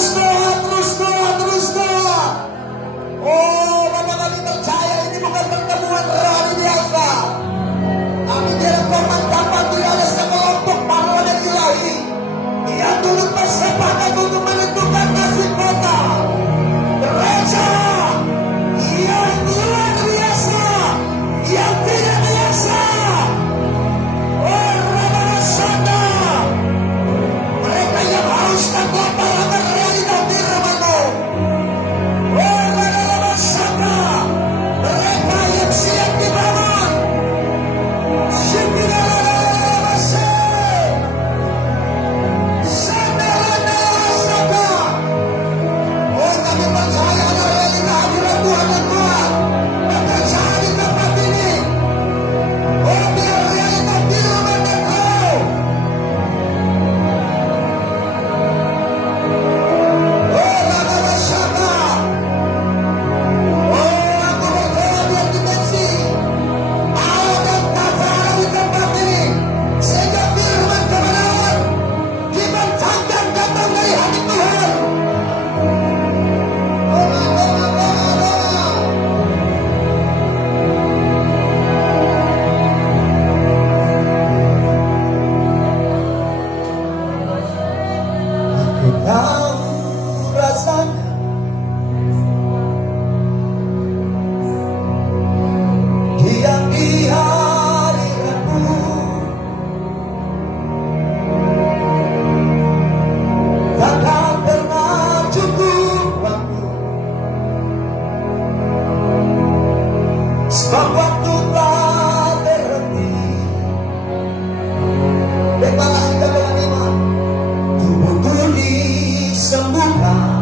terus doa, terus doa. Oh, Bapak kami percaya ini bukan pertemuan luar biasa. Kami direkomend dapat tidak ada sekelompok pahlawan ilahi yang turut bersepakat untuk menentukan nasib kota. Gereja yang luar biasa, yang tidak biasa. Oh, Rabbana, mereka yang haus dan lapar akan realita firman-Mu. Oh, Rabbana, mereka yang siap dibangun. Oh, kami percaya ada realita hadirat Tuhan dan Tuhan bekerja di tempat ini. Oh, biar realita firman dan Roh. Oh, Rabbana, oh, aku berdoa biar dimensi Allah dan kata di tempat ini, sehingga firman kebenaran dibentangkan datang dari hati Tuhan. Aku tahu rasanya diam di hadiratmu, takkan pernah cukup waktu, sebab waktu tak berhenti. Deklarasi dengan iman, tubuhku disembuhkan.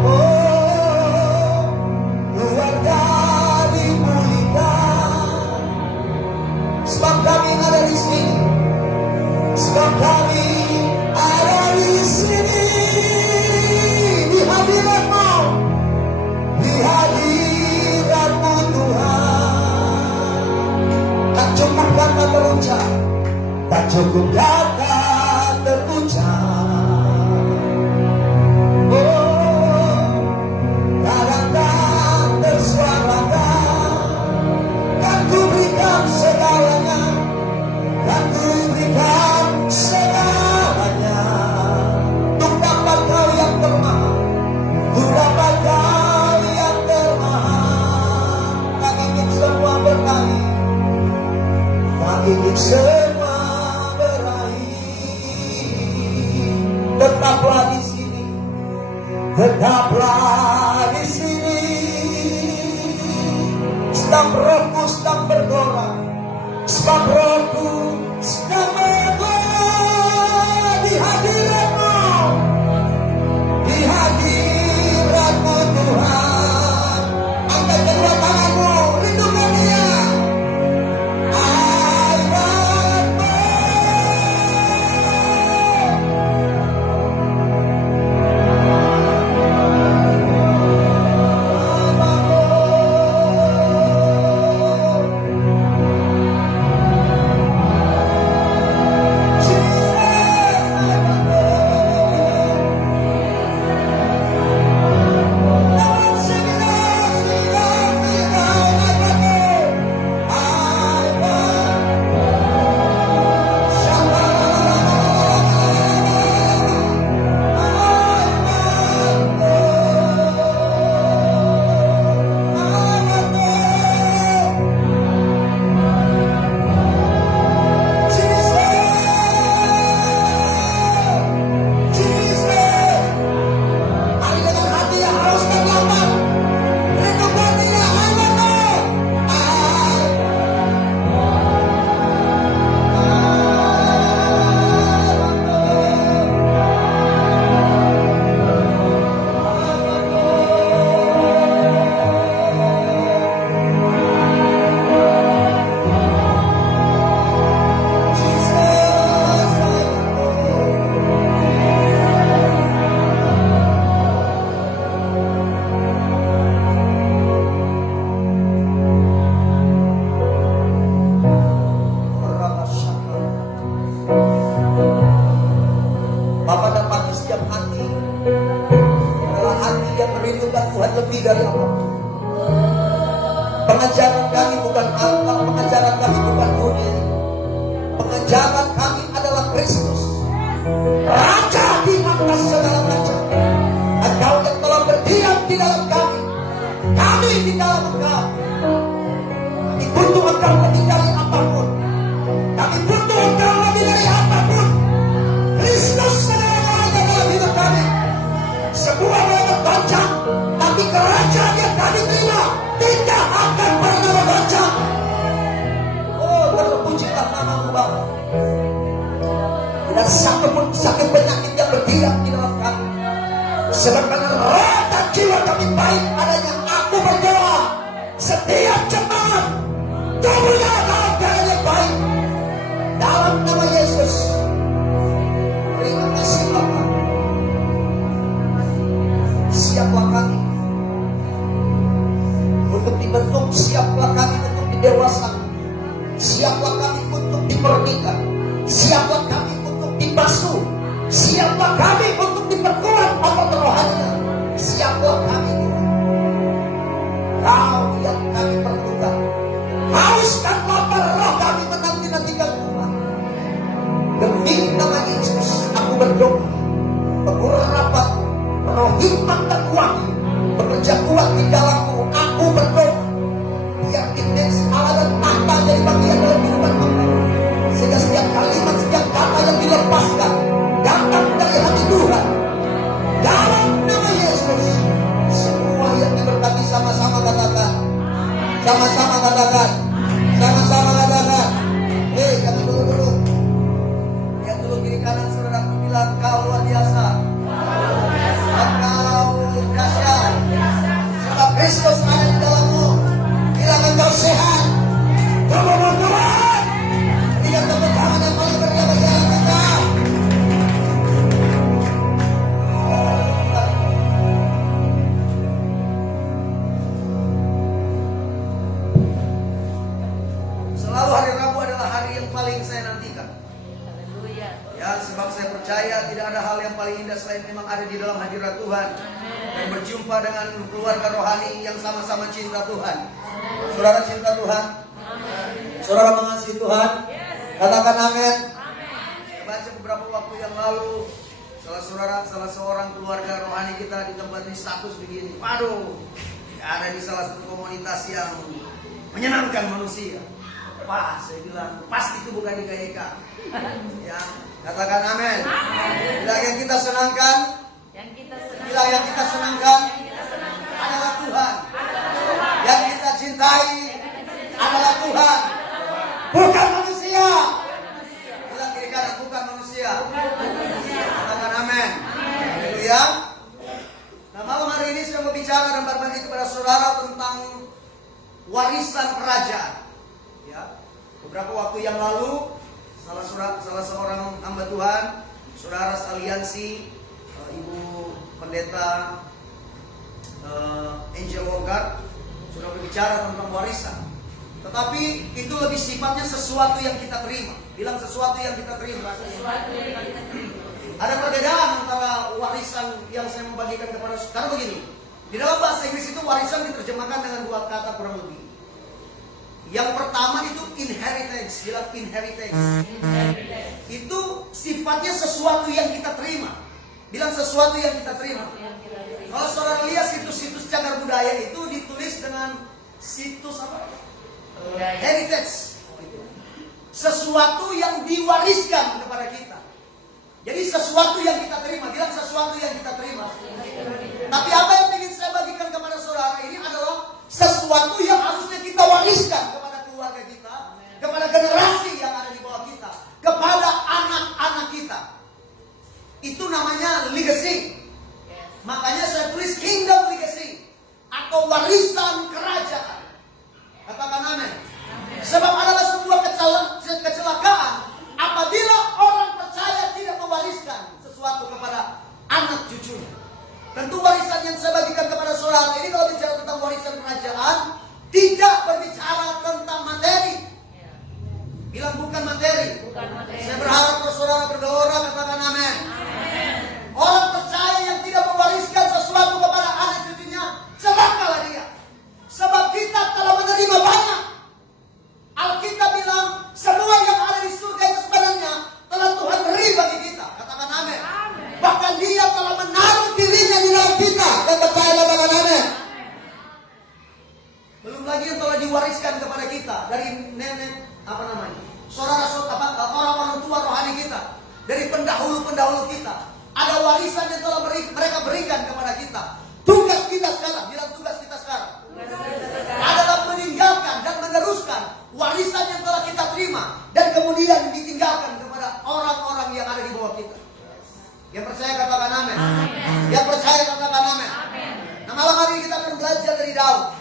Oh, keluarga dipulihkan. Sebab kami ada di sini, sebab kami ada di sini, di hadirat-Mu, di hadirat-Mu Tuhan. Tak cukup kata terucap, tak cukup kata terucap. Oh, kadang tak tersuarakan, kan ku berikan segalanya, kan ku berikan segalanya. Untuk dapat kau yang termahal, untuk dapat kau yang termahal. Tak ingin semua berakhir, tak ingin semua berakhir. Tetaplah di sini, tetaplah di sini. Sebab rohku sedang bergolak, sebab rohku sedang bergolak di hadirat-Mu, di hadirat-Mu Tuhan. Angkat kedua tanganmu, rindukan Dia. setiap hati adalah hati yang merindukan Tuhan lebih dari apapun. Pengajaran kami bukan harta, pengajaran kami bukan dunia. Pengajaran kami adalah Kristus, Raja di atas segala raja. Engkau yang telah berdiam di dalam kami di dalam Engkau. Kami butuh Engkau lebih dari apapun. Kami butuh Engkau lebih dari apapun. Kristus segala-galanya dalam hidup kami. Sebuah boleh goncang, tapi kerajaan yang kami terima tidak akan pernah goncang. Oh, terpujilah nama-Mu Bapa. Tidak satupun sakit penyakit yang berdiam di dalam kami. Sedangkan roh dan jiwa kami baik adanya. Aku berdoa setiap jemaat tubuhnya dalam keadaan yang baik. Dalam nama Yesus. Terima kasih Bapa. Siaplah kami untuk dibentuk, siaplah kami untuk didewasakan, siaplah kami untuk dipernikah, siaplah kami untuk dibasuh, siaplah kami untuk diperkuat atau rohaninya, siaplah kami Kau yang kami perlukan. Haus dan lapar roh kami menanti-nantikan Tuhan. Demi nama Yesus aku berdoa, beberapa roh hikmat dan wahyu bekerja kuat di dalamku. Aku berdoa biar dimensi Allah dan tahta jadi bagian dalam kehidupan hamba, sehingga setiap kalimat, setiap kata yang dilepaskan datang dari hati Tuhan. Dalam nama Yesus, semua yang diberkati sama-sama katakan, sama-sama katakan, sama-sama katakan. Jangan dulu. Lihat dulu kiri kanan saudaraku, bilang kau luar biasa. Engkau dahsyat. Sebab Kristus ada di dalammu. Bilang engkau sehat. Tubuhmu kuat. Tidak tepuk tangan yang paling meriah bagi engkau. Selalu hari Rabu adalah hari yang paling saya nantikan. Ya, sebab saya percaya tidak ada hal yang paling indah selain memang ada di dalam hadirat Tuhan. Dan berjumpa dengan keluarga rohani yang sama-sama cinta Tuhan. Saudara cinta Tuhan? Saudara mengasihi Tuhan? Katakan amin. Saya baca beberapa waktu yang lalu, salah seorang keluarga rohani kita di tempat ini status begini. Waduh, ada di salah satu komunitas yang menyenangkan manusia. Wah, saya bilang pasti itu bukan di KYK. Ya, katakan amin. Bila yang kita senangkan, bila yang kita senangkan adalah Tuhan. Yang kita cintai adalah Tuhan, bukan manusia. Bilang kiri kanan, bukan manusia. Katakan amin. Haleluya. Nah, malam hari ini saya mau bicara dan berbagi kepada saudara tentang warisan kerajaan. Ya, beberapa waktu yang lalu salah seorang hamba Tuhan, saudara aliansi, Ibu Pendeta Angel Wonggar sudah berbicara tentang warisan. Tetapi itu lebih sifatnya sesuatu yang kita terima. Bilang sesuatu yang kita terima. Ada perbedaan antara warisan yang saya membagikan kepada saudara. Karena begini, di dalam bahasa Inggris itu warisan diterjemahkan dengan dua kata kurang lebih. Yang pertama itu inheritance, bilang inheritance. Itu sifatnya sesuatu yang kita terima. Bilang sesuatu yang kita terima. Kalau saudara lihat situs-situs cagar budaya itu ditulis dengan situs apa? Heritage. Sesuatu yang diwariskan kepada kita. Jadi sesuatu yang kita terima. Bilang sesuatu yang kita terima. Tapi apa yang ingin saya bagikan kepada saudara ini adalah sesuatu yang harusnya kita wariskan kepada keluarga kita, kepada generasi yang ada di bawah kita, kepada anak-anak kita. Itu namanya legacy. Makanya saya tulis kingdom legacy atau warisan kerajaan. Katakan amin. Sebab adalah sebuah kecelakaan apabila orang percaya tidak mewariskan sesuatu kepada anak cucunya. Tentu warisan yang saya bagikan kepada saudara ini, kalau bicara tentang warisan kerajaan, tidak berbicara tentang materi. Bilang bukan materi. Saya berharap kalau saudara berdoa, katakan amin. Orang apa namanya, saudara-saudara, orang-orang tua rohani kita, dari pendahulu-pendahulu kita. Ada warisan yang telah mereka berikan kepada kita. Tugas kita sekarang, bilang tugas kita sekarang, adalah meninggalkan dan meneruskan warisan yang telah kita terima dan kemudian ditinggalkan kepada orang-orang yang ada di bawah kita. Yang percaya katakan amin. Yang percaya katakan amin. Nah, malam hari ini kita akan belajar dari Daud.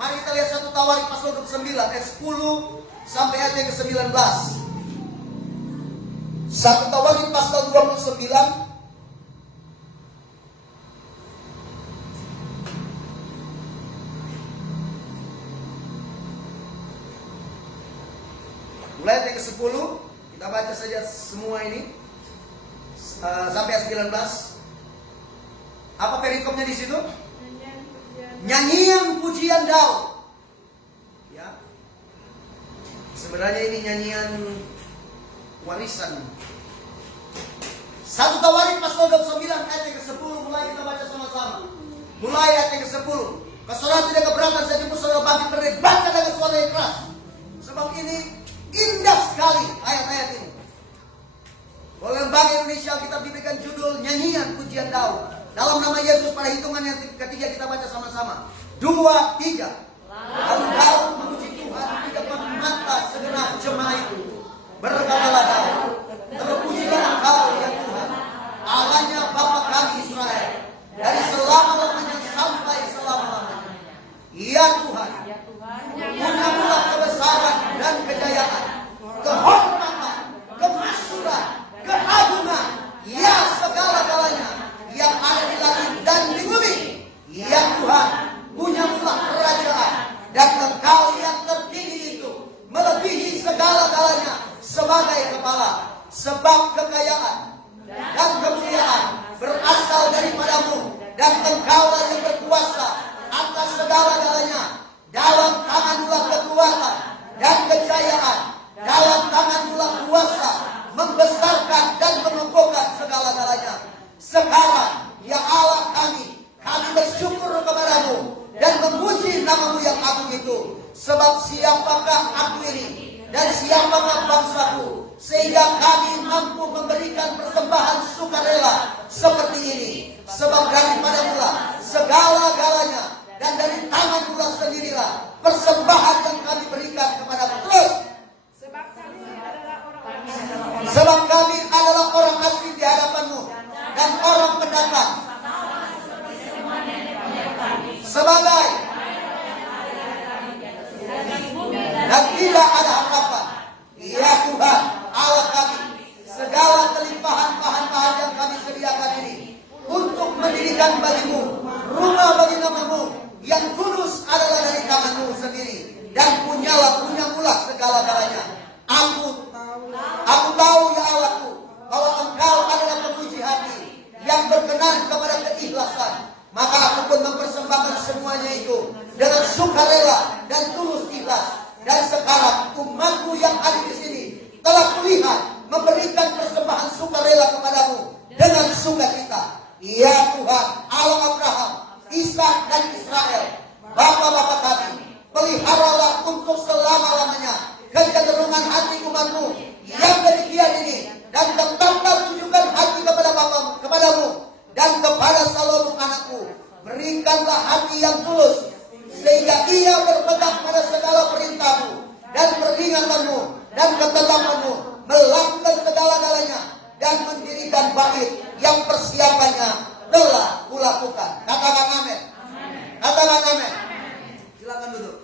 Mari kita lihat 1 Tawarik pasal 29 ayat 10 sampai ayat yang ke-19. 1 Tawarik pasal 29 mulai ayat yang ke-10. Kita baca saja semua ini sampai ayat 19. Apa perikopnya di situ? Nyanyian pujian Daud. Ya. Sebenarnya ini nyanyian warisan. 1 Tawarik pasal 29 ayat yang ke-10. Mulai kita baca sama-sama. Mulai ayat yang ke-10. Saudara tidak keberatan, saya jemput saudara bangkit berdiri, baca dengan suara yang keras. Sebab ini indah sekali ayat-ayat ini. Oleh Lembaga Indonesia kita diberikan judul nyanyian pujian Daud. Dalam nama Yesus pada hitungan yang ketiga kita baca sama-sama. 2, 3. Lalu Daud memuji Tuhan di depan mata segenap jemaat itu. Berkatalah Daud, terpujilah Engkau ya Tuhan, Allahnya Bapa kami Israel, dari selama-lamanya sampai selama-lamanya. Ya Tuhan, punyamu kebesaran dan kejayaan, kehormatan, kemasyhuran, keagungan, ya segala-galanya yang ada di langit dan di bumi. Ya Tuhan, punyamulah kerajaan, dan Engkau yang tertinggi itu melebihi segala-galanya sebagai kepala. Sebab kekayaan dan kemuliaan berasal daripadamu, dan Engkaulah yang berkuasa atas segala-galanya. Dalam tanganmu kekuatan dan kejayaan, dalam tanganmu kuasa membesarkan dan menumbuhkan segala-galanya. Sekarang ya Allah kami bersyukur kepadamu dan memuji namamu yang agung itu. Sebab siapakah aku ini dan siapakah bangsaku, sehingga kami mampu memberikan persembahan sukarela seperti ini. Sebab daripadamu segala-galanya, dan dari tanganmu sendirilah persembahan yang kami berikan kepadamu. Terus, sebab kami adalah orang asing di hadapanmu dan orang pendatang, sebagai dan tidak ada harapan. Ya Tuhan Allah kami, segala kelimpahan bahan-bahan yang kami sediakan ini untuk mendirikan bagimu rumah bagi namamu yang kudus adalah dari tanganmu sendiri, dan punyamulah segala-galanya. Aku tahu ya Allahku, bahwa Engkau adalah pemuji hati yang berkenan kepada keikhlasan. Maka aku pun mempersembahkan semuanya itu dengan sukarela dan tulus ikhlas. Dan sekarang umatmu yang ada di sini telah kulihat memberikan persembahan sukarela kepadamu dengan sukacita. Ya Tuhan Allah Abraham, Ishak dan Israel, Bapa-bapa kami, peliharalah untuk selama-lamanya kecenderungan hati umatmu yang demikian ini, dan tetaplah tunjukkan hati kepadamu dan kepada seluruh anakku. Berikanlah hati yang tulus, sehingga ia berpegang pada segala perintahmu dan peringatanmu dan ketetapanmu, melakukan segala-galanya dan mendirikan bait yang persiapannya telah kulakukan. Katakan amin. Katakan amin. Silakan duduk.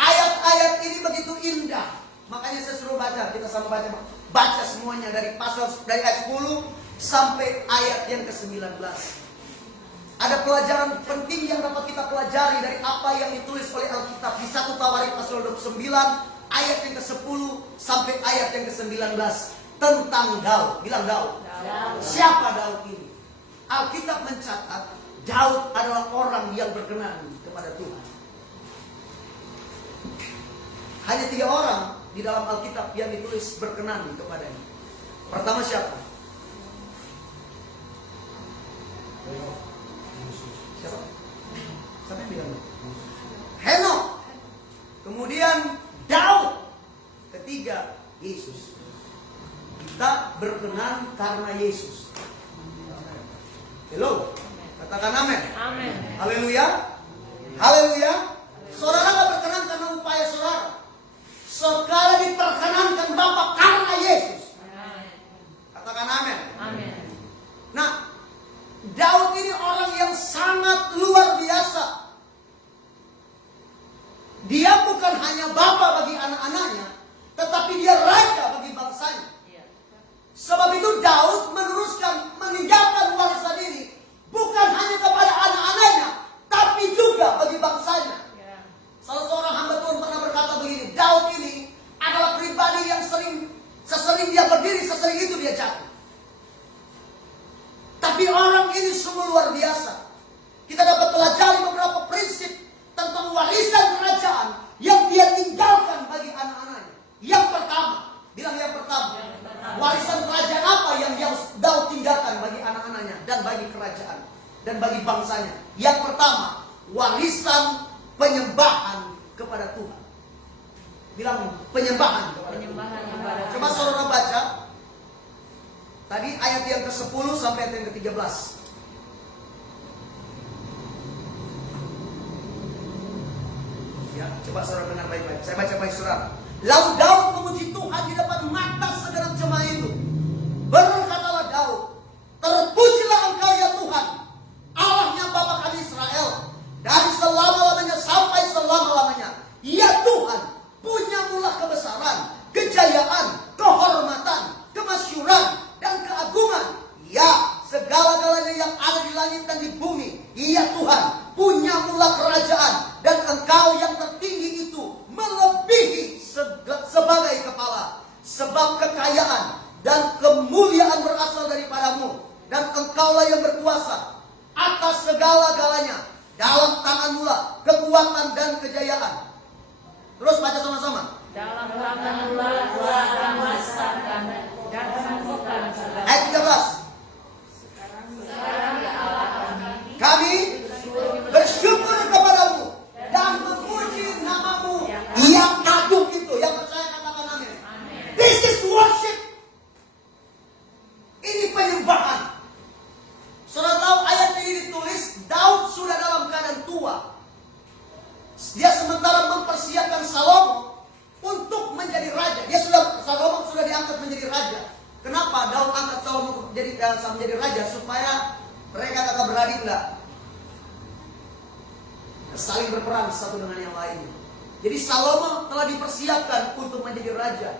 Ayat-ayat ini begitu indah, makanya saya suruh baca. Kita sama baca semuanya dari ayat 10 sampai ayat yang ke-19. Ada pelajaran penting yang dapat kita pelajari dari apa yang ditulis oleh Alkitab di 1 Tawarik pasal 29 ayat yang ke-10 sampai ayat yang ke-19 tentang Daud. Bilang Daud. Siapa Daud ini? Alkitab mencatat Daud adalah orang yang berkenan kepada Tuhan. Hanya 3 orang di dalam Alkitab yang ditulis berkenan kepadanya. Pertama siapa? Siapa yang bilang? Henok. Kemudian Daud. Yesus. Kita berkenan karena Yesus. Hello. Katakan amin. Amin. Haleluya. Haleluya. Saudara gak berkenan karena upaya saudara. Saudara diperkenankan Bapa karena Yesus. Katakan amin. Amin. Nah, Daud ini orang yang sangat luar biasa. Dia bukan hanya bapa bagi anak-anaknya, tetapi dia raja bagi bangsanya. Sebab itu Daud meninggalkan warisan ini bukan hanya kepada anak-anaknya, tapi juga bagi bangsanya. Salah seorang hamba Tuhan pernah berkata begini, Daud ini adalah pribadi yang sesering dia berdiri, sesering itu dia jatuh. Tapi orang ini sungguh luar biasa. Kita dapat pelajari beberapa prinsip tentang warisan kerajaan yang dia tinggalkan bagi anak-anaknya. Yang pertama, bilang yang pertama. Warisan kerajaan apa yang Daud tinggalkan bagi anak-anaknya dan bagi kerajaan dan bagi bangsanya? Yang pertama, warisan penyembahan kepada Tuhan. Bilang penyembahan. Penyembahan kepada Coba saudara baca. Tadi ayat yang ke-10 sampai ayat yang ke-13. Ya, coba saudara dengar baik-baik. Saya baca baik saudara. Lalu Daud memuji Tuhan di depan mata segenap jemaah itu. Berkatalah Daud, terpujilah Engkau ya Tuhan, Allahnya Bapa kami Israel, dari selama-lamanya sampai selama-lamanya. Ya Tuhan, punyamulah kebesaran, kejayaan, kehormatan, kemasyuran, dan keagungan. Ya, segala-galanya yang ada di langit dan di bumi. Ya Tuhan, punyamulah kerajaan, dan Engkau yang tertinggi itu melebihi sebagai kepala. Sebab kekayaan dan kemuliaan berasal daripadamu, dan Engkaulah yang berkuasa atas segala-galanya. Dalam tanganmu-lah kekuatan dan kejayaan. Terus baca sama-sama. dalam tangan-Mu kuasa masakan dan sembuhkan segala. Ayat 13. Sekarang ya Allah Kami bersyukur kepadamu dan memuji namamu yang agung itu. Yang percaya katakan amin. This is worship. Ini penyembahan. Saudara tahu ayat ini ditulis Daud sudah dalam keadaan tua. Dia sementara mempersiapkan Salomo untuk menjadi raja. Salomo sudah diangkat menjadi raja. Kenapa Daud angkat Salomo menjadi raja? Supaya mereka kakak beradik enggak saling berperang satu dengan yang lain. Jadi Salomo telah dipersiapkan untuk menjadi raja.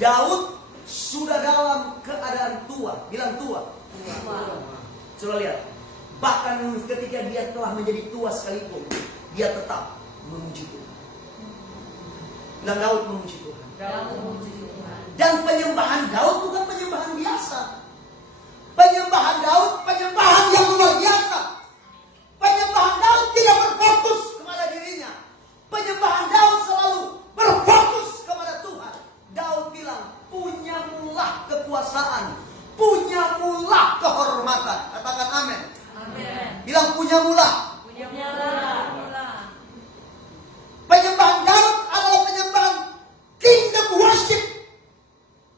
Daud sudah dalam keadaan tua. Bilang tua. Coba lihat. Bahkan ketika dia telah menjadi tua sekalipun, dia tetap memuji Tuhan. Bilang Daud memuji Tuhan. Dan penyembahan Daud bukan penyembahan biasa. Penyembahan Daud, penyembahan yang luar biasa. Penyembahan Daud tidak berfokus kepada dirinya. Penyembahan Daud selalu berfokus kepada Tuhan. Daud bilang, punyamulah kekuasaan, punyamulah kehormatan. Katakan amin. Amin. Bilang punyamulah. Punyamulah. Penyembahan Daud adalah penyembahan kingdom worship.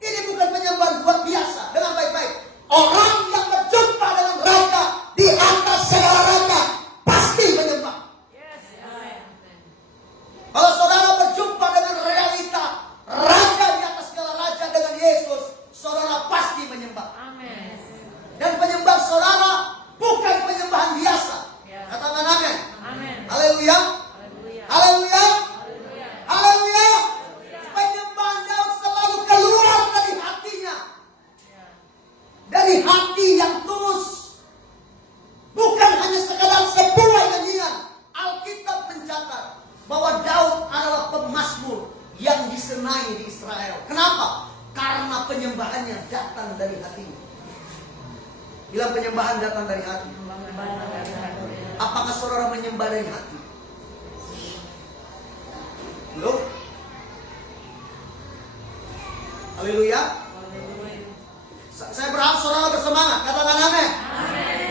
Ini bukan penyembahan buat biasa. Dengan baik-baik. Orang yang berjumpa dengan raja di atas segala raja pasti menyembah. Kalau saudara berjumpa dengan realita raja di atas segala raja dengan Yesus, saudara pasti menyembah. Amin. Dan penyembah saudara bukan penyembahan biasa. Katakan amin. Amin. Haleluya. Haleluya. Haleluya. Haleluya. Haleluya. Penyembahan Daud selalu keluar dari hatinya. Dari hati yang tulus. Bukan hanya sekadar sebuah nyanyian. Alkitab mencatat bahwa Daud adalah pemazmur yang disenangi di Israel. Kenapa? Karena penyembahannya datang dari hatinya. Bilang penyembahan datang dari hati. Apakah saudara menyembah dari hati? Belum? Haleluya. Saya berharap saudara bersemangat. Katakan amin.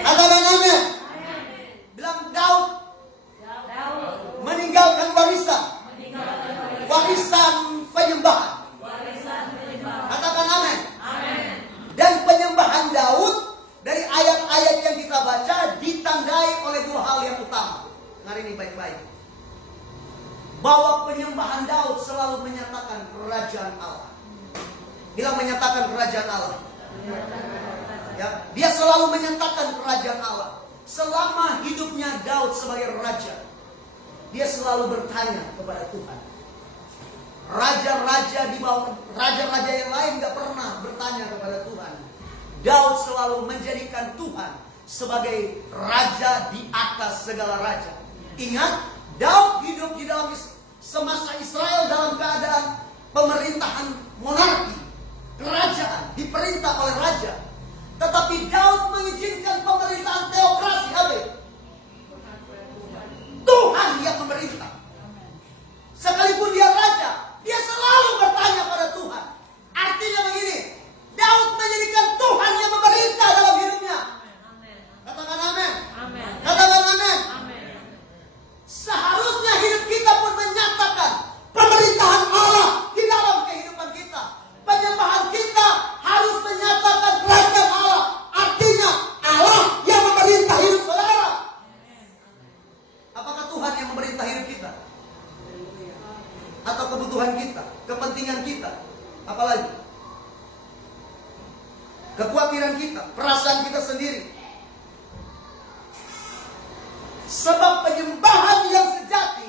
Katakan amin. Bilang Daud meninggalkan warisan. Warisan penyembahan. kita baca ditandai oleh dua hal yang utama. Hari ini baik-baik. Bahwa penyembahan Daud selalu menyatakan kerajaan Allah. Bilang menyatakan kerajaan Allah. Ya, dia selalu menyatakan kerajaan Allah. Selama hidupnya Daud sebagai raja, dia selalu bertanya kepada Tuhan. Raja-raja di bawah raja-raja yang lain gak pernah bertanya kepada Tuhan. Daud selalu menjadikan Tuhan sebagai raja di atas segala raja. Ingat, Daud hidup di dalam semasa Israel dalam keadaan pemerintahan monarki, kerajaan diperintah oleh raja. Tetapi Daud mengizinkan pemerintahan teokrasi. Apa? Tuhan yang memerintah. Sekalipun dia raja, dia selalu bertanya pada Tuhan. Artinya begini, Daud menjadikan Tuhan yang memerintah dalam hidupnya. Katakan amin. Katakan amin. Seharusnya hidup kita pun menyatakan pemerintahan Allah di dalam kehidupan kita. Penyembahan kita harus menyatakan kerajaan Allah. Artinya Allah yang memerintah hidup saudara. Apakah Tuhan yang memerintah hidup kita? Atau kebutuhan kita, kepentingan kita? Apalagi? Kekhawatiran kita, perasaan kita sendiri. Sebab penyembahan yang sejati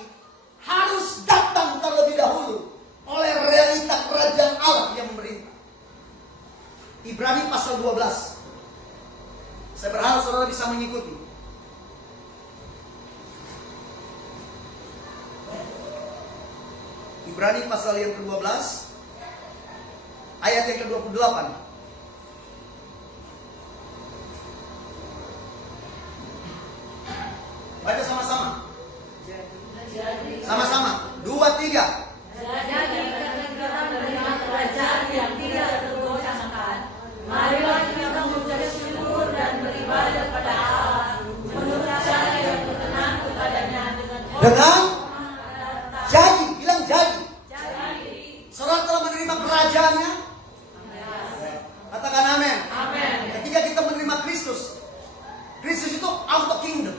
harus datang terlebih dahulu oleh realita kerajaan Allah yang memerintah. Ibrani pasal 12. Saya berharap saudara bisa mengikuti. Ibrani pasal yang ke-12 ayat yang ke-28. Baca sama-sama. Sama-sama. 2, 3. Jadi karena kita menerima kerajaan yang tidak tergoncangkan, marilah kita mengucap syukur dan beribadah pada Allah menurut cara yang berkenan kepadanya dengan Jadi, bilang jadi. jadi. Saudara telah menerima kerajaannya. Katakan amin. Ketika kita menerima Kristus, Kristus itu auto kingdom.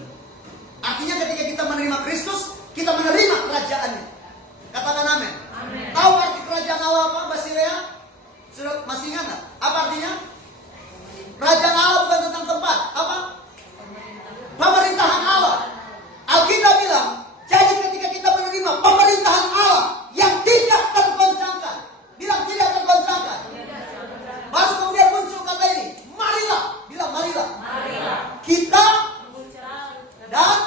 Artinya ketika kita menerima Kristus, kita menerima kerajaannya. Katakan amin. Tahu arti kerajaan Allah apa, Basirea? Sudah masih ingat tak? Apa artinya? Kerajaan Allah bukan tentang tempat. Apa? Pemerintahan Allah. Alkitab bilang, jadi ketika kita menerima pemerintahan Allah yang tidak tergoncangkan, bilang tidak tergoncangkan. Baru kemudian muncul kata ini, marilah, bilang marilah. Kita dan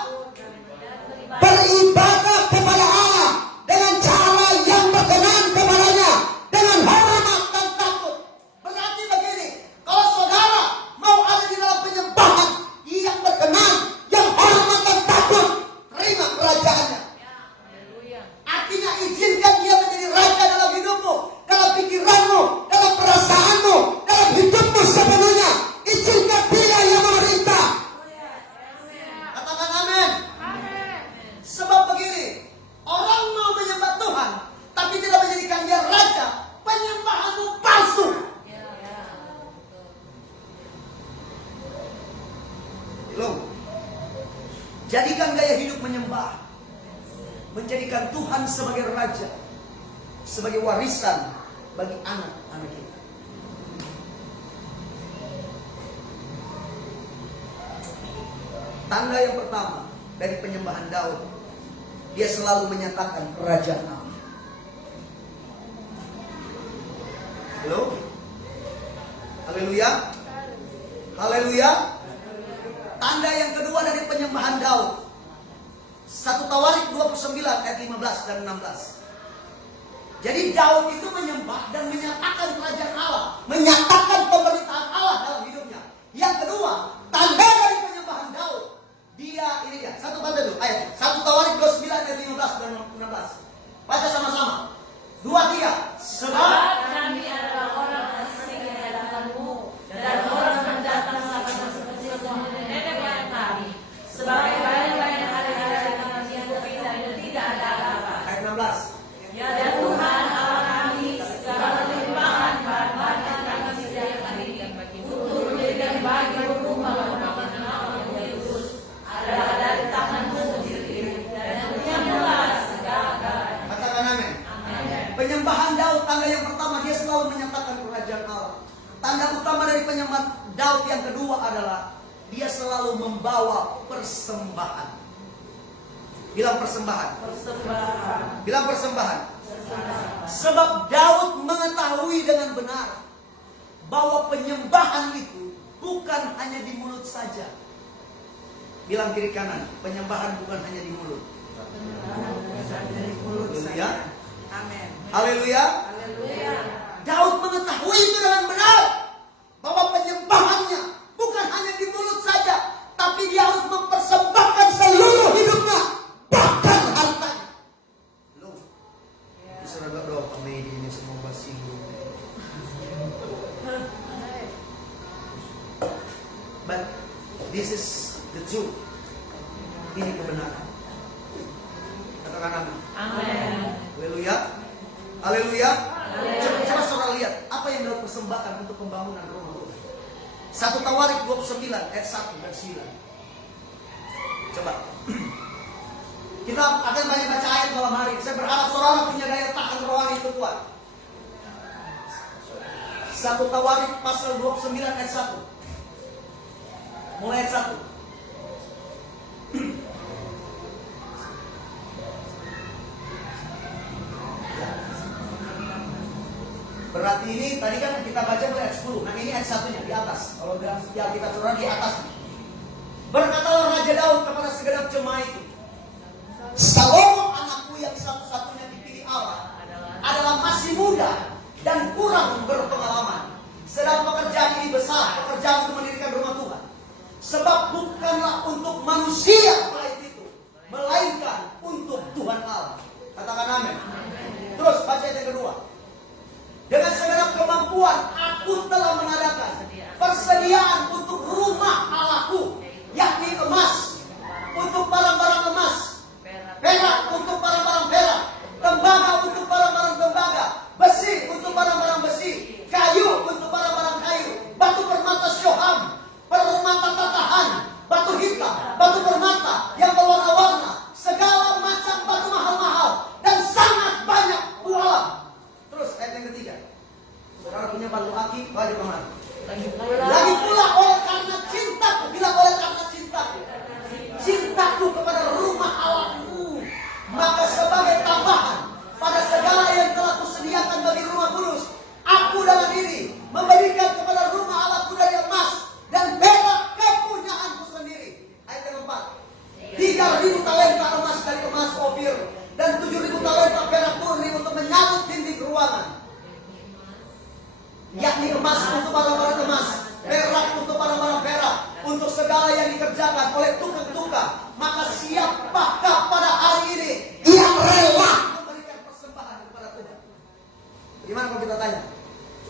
beribadah kepada Allah dengan cara yang berkenan kepadanya, dengan hormat dan takut. Berarti begini, kalau saudara mau ada di dalam penyembahan yang berkenan, yang hormat dan takut, terima kerajaannya. Artinya izinkan dia menjadi raja dalam hidupmu, dalam pikiranmu, dalam perasaanmu, dalam hidupmu sepenuhnya. Izinkan dia yang memerintah. Katakan amin. Sebab begini, orang mau menyembah Tuhan, tapi tidak menjadikan dia raja, penyembahanmu palsu. Loh, jadikan gaya hidup menyembah, menjadikan Tuhan sebagai raja, sebagai warisan bagi anak-anak kita. Tanda yang pertama dari penyembahan Daud, dia selalu menyatakan kerajaan Allah. Halo? Haleluya? Haleluya? Tanda yang kedua dari penyembahan Daud, 1 Tawarik 29 ayat 15 dan 16. Jadi Daud itu menyembah dan menyatakan kerajaan Allah, menyatakan pemerintahan Allah dalam hidupnya. Yang kedua, tanda dari penyembahan Daud, dia ini dia. Satu baca dulu ayat 1 Tawarik 29 ayat 15 dan 16. Baca sama-sama. 2, 3. Sebab kami adalah orang asing di hadapanmu dan orang pendatang sama seperti nenek moyang kami. Sebagai bayang-bayang hari-hari kami yang berpindah dan tidak ada apa-apa. Ayat 16. Ya Tuhan Allah kami, segala limpahan bahan-bahan yang kami sediakan ini untuk menjadikan bagi rumah selalu membawa persembahan. Bilang persembahan. Persembahan. Bilang persembahan. Sebab Daud mengetahui dengan benar bahwa penyembahan itu bukan hanya di mulut saja. Bilang kiri kanan, penyembahan bukan hanya di mulut. Haleluya. Amin. Haleluya. Haleluya. Daud mengetahui itu dengan benar bahwa penyembahannya bukan hanya di mulut saja, tapi dia harus mempersembahkan seluruh hidupnya, bahkan hartanya. Loh, bisa agak doa kami ini semua basinggung. But this is the truth. Ini kebenaran. Katakan amin. Amin. Haleluya. Haleluya. Coba saudara lihat apa yang Daud persembahkan untuk pembangunan rumah Tuhan. 1 Tawarik 29 ayat 1 dan 9. Coba. Kita akan banyak baca ayat malam hari. Saya berharap saudara punya daya tahan rohani itu kuat. 1 Tawarik pasal 29 ayat 1. Mulai ayat 1. Berarti ini tadi kan kita baca mulai ayat 10. Nah ini ayat 1-nya di atas. Kalau dalam setiap kita saudara di atas. Berkatalah Raja Daud kepada segenap jemaah itu, Salomo anakku yang satu-satunya dipilih Allah adalah masih muda dan kurang berpengalaman. Sedang pekerjaan ini besar, pekerjaan untuk mendirikan rumah Tuhan. Sebab bukanlah untuk manusia baik itu, melainkan untuk Tuhan Allah. Katakan amin. Terus baca ayat yang kedua. Dengan segenap kemampuan aku telah mengadakan persediaan untuk rumah Allahku, yakni emas untuk barang-barang emas, perak untuk barang-barang perak, tembaga untuk barang-barang tembaga, besi untuk barang-barang besi, kayu untuk barang-barang kayu, batu permata syoham, permata tatahan, batu hitam, batu permata yang berwarna-warna, segala macam batu mahal-mahal, dan sangat banyak uang. Terus ayat yang ketiga. Saudara punya batu aki, baju kemana? Lagi pula oleh karena cintaku, bilang oleh karena cintaku kepada rumah Allahku, maka sebagai tambahan pada segala yang telah kusediakan bagi rumah kudus, aku dalam diri memberikan kepada rumah Allahku dari emas dan perak kepunyaanku sendiri. Ayat yang keempat. 3.000 talenta emas dari emas Ofir dan 7.000 talenta perak murni untuk menyangkut dinding ruangan, yakni emas untuk barang-barang emas, perak untuk barang-barang perak, untuk segala yang dikerjakan oleh tukang-tukang. Maka siapakah pada hari ini yang rela memberikan persembahan kepada Tuhan? Gimana kalau kita tanya,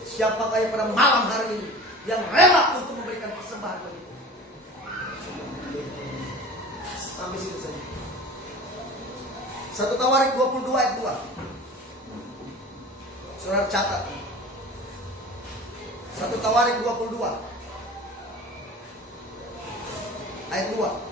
siapakah yang pada malam hari ini yang rela untuk memberikan persembahan bagi Tuhan? Sampai situ saja. 1 Tawarik 22 ayat 2. Saudara catat. 1 Tawarik 22 ayat 2.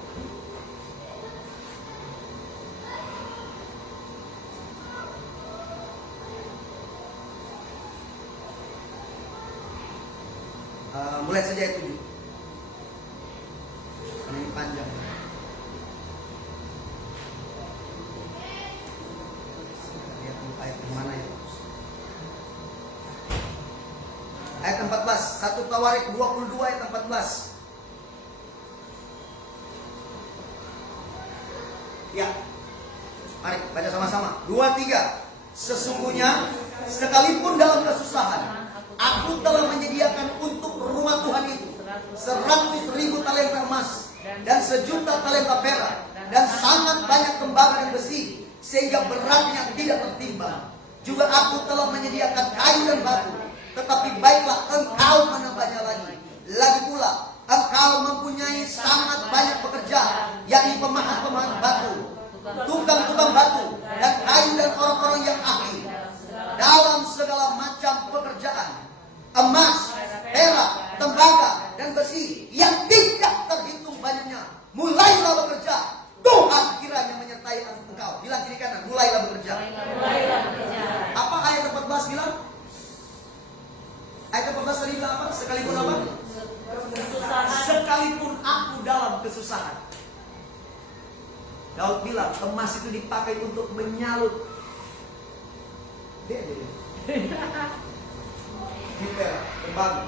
Mulai saja ayat 7. Karena ini panjang. Ayat mana ya? Ayat 14. 1 Tawarik 22 ayat 14. Ya. Mari baca sama-sama. 2, 3. Sesungguhnya sekalipun dalam kesusahan, aku telah menyediakan untuk rumah Tuhan itu 100.000 talenta emas dan 1.000.000 talenta perak dan sangat banyak tembaga dan besi, sehingga beratnya tidak tertimbang. Juga aku telah menyediakan kayu dan batu, tetapi baiklah engkau menambahnya lagi. Lagi pula engkau mempunyai sangat banyak pekerja, yakni pemahat-pemahat batu, tukang-tukang batu, dan kayu, dan orang-orang yang ahli dalam segala macam pekerjaan, emas, perak, tembaga, dan besi yang tidak terhitung banyaknya. Mulailah bekerja, Tuhan kiranya menyertai engkau. Bilang kiri kanan, mulailah bekerja. Apa ayat 14 bilang? Ayat 14 tadi bilang apa? Sekalipun apa? Sekalipun aku dalam kesusahan. Daud bilang emas itu dipakai untuk menyalut. Dia. Perak, tembaga.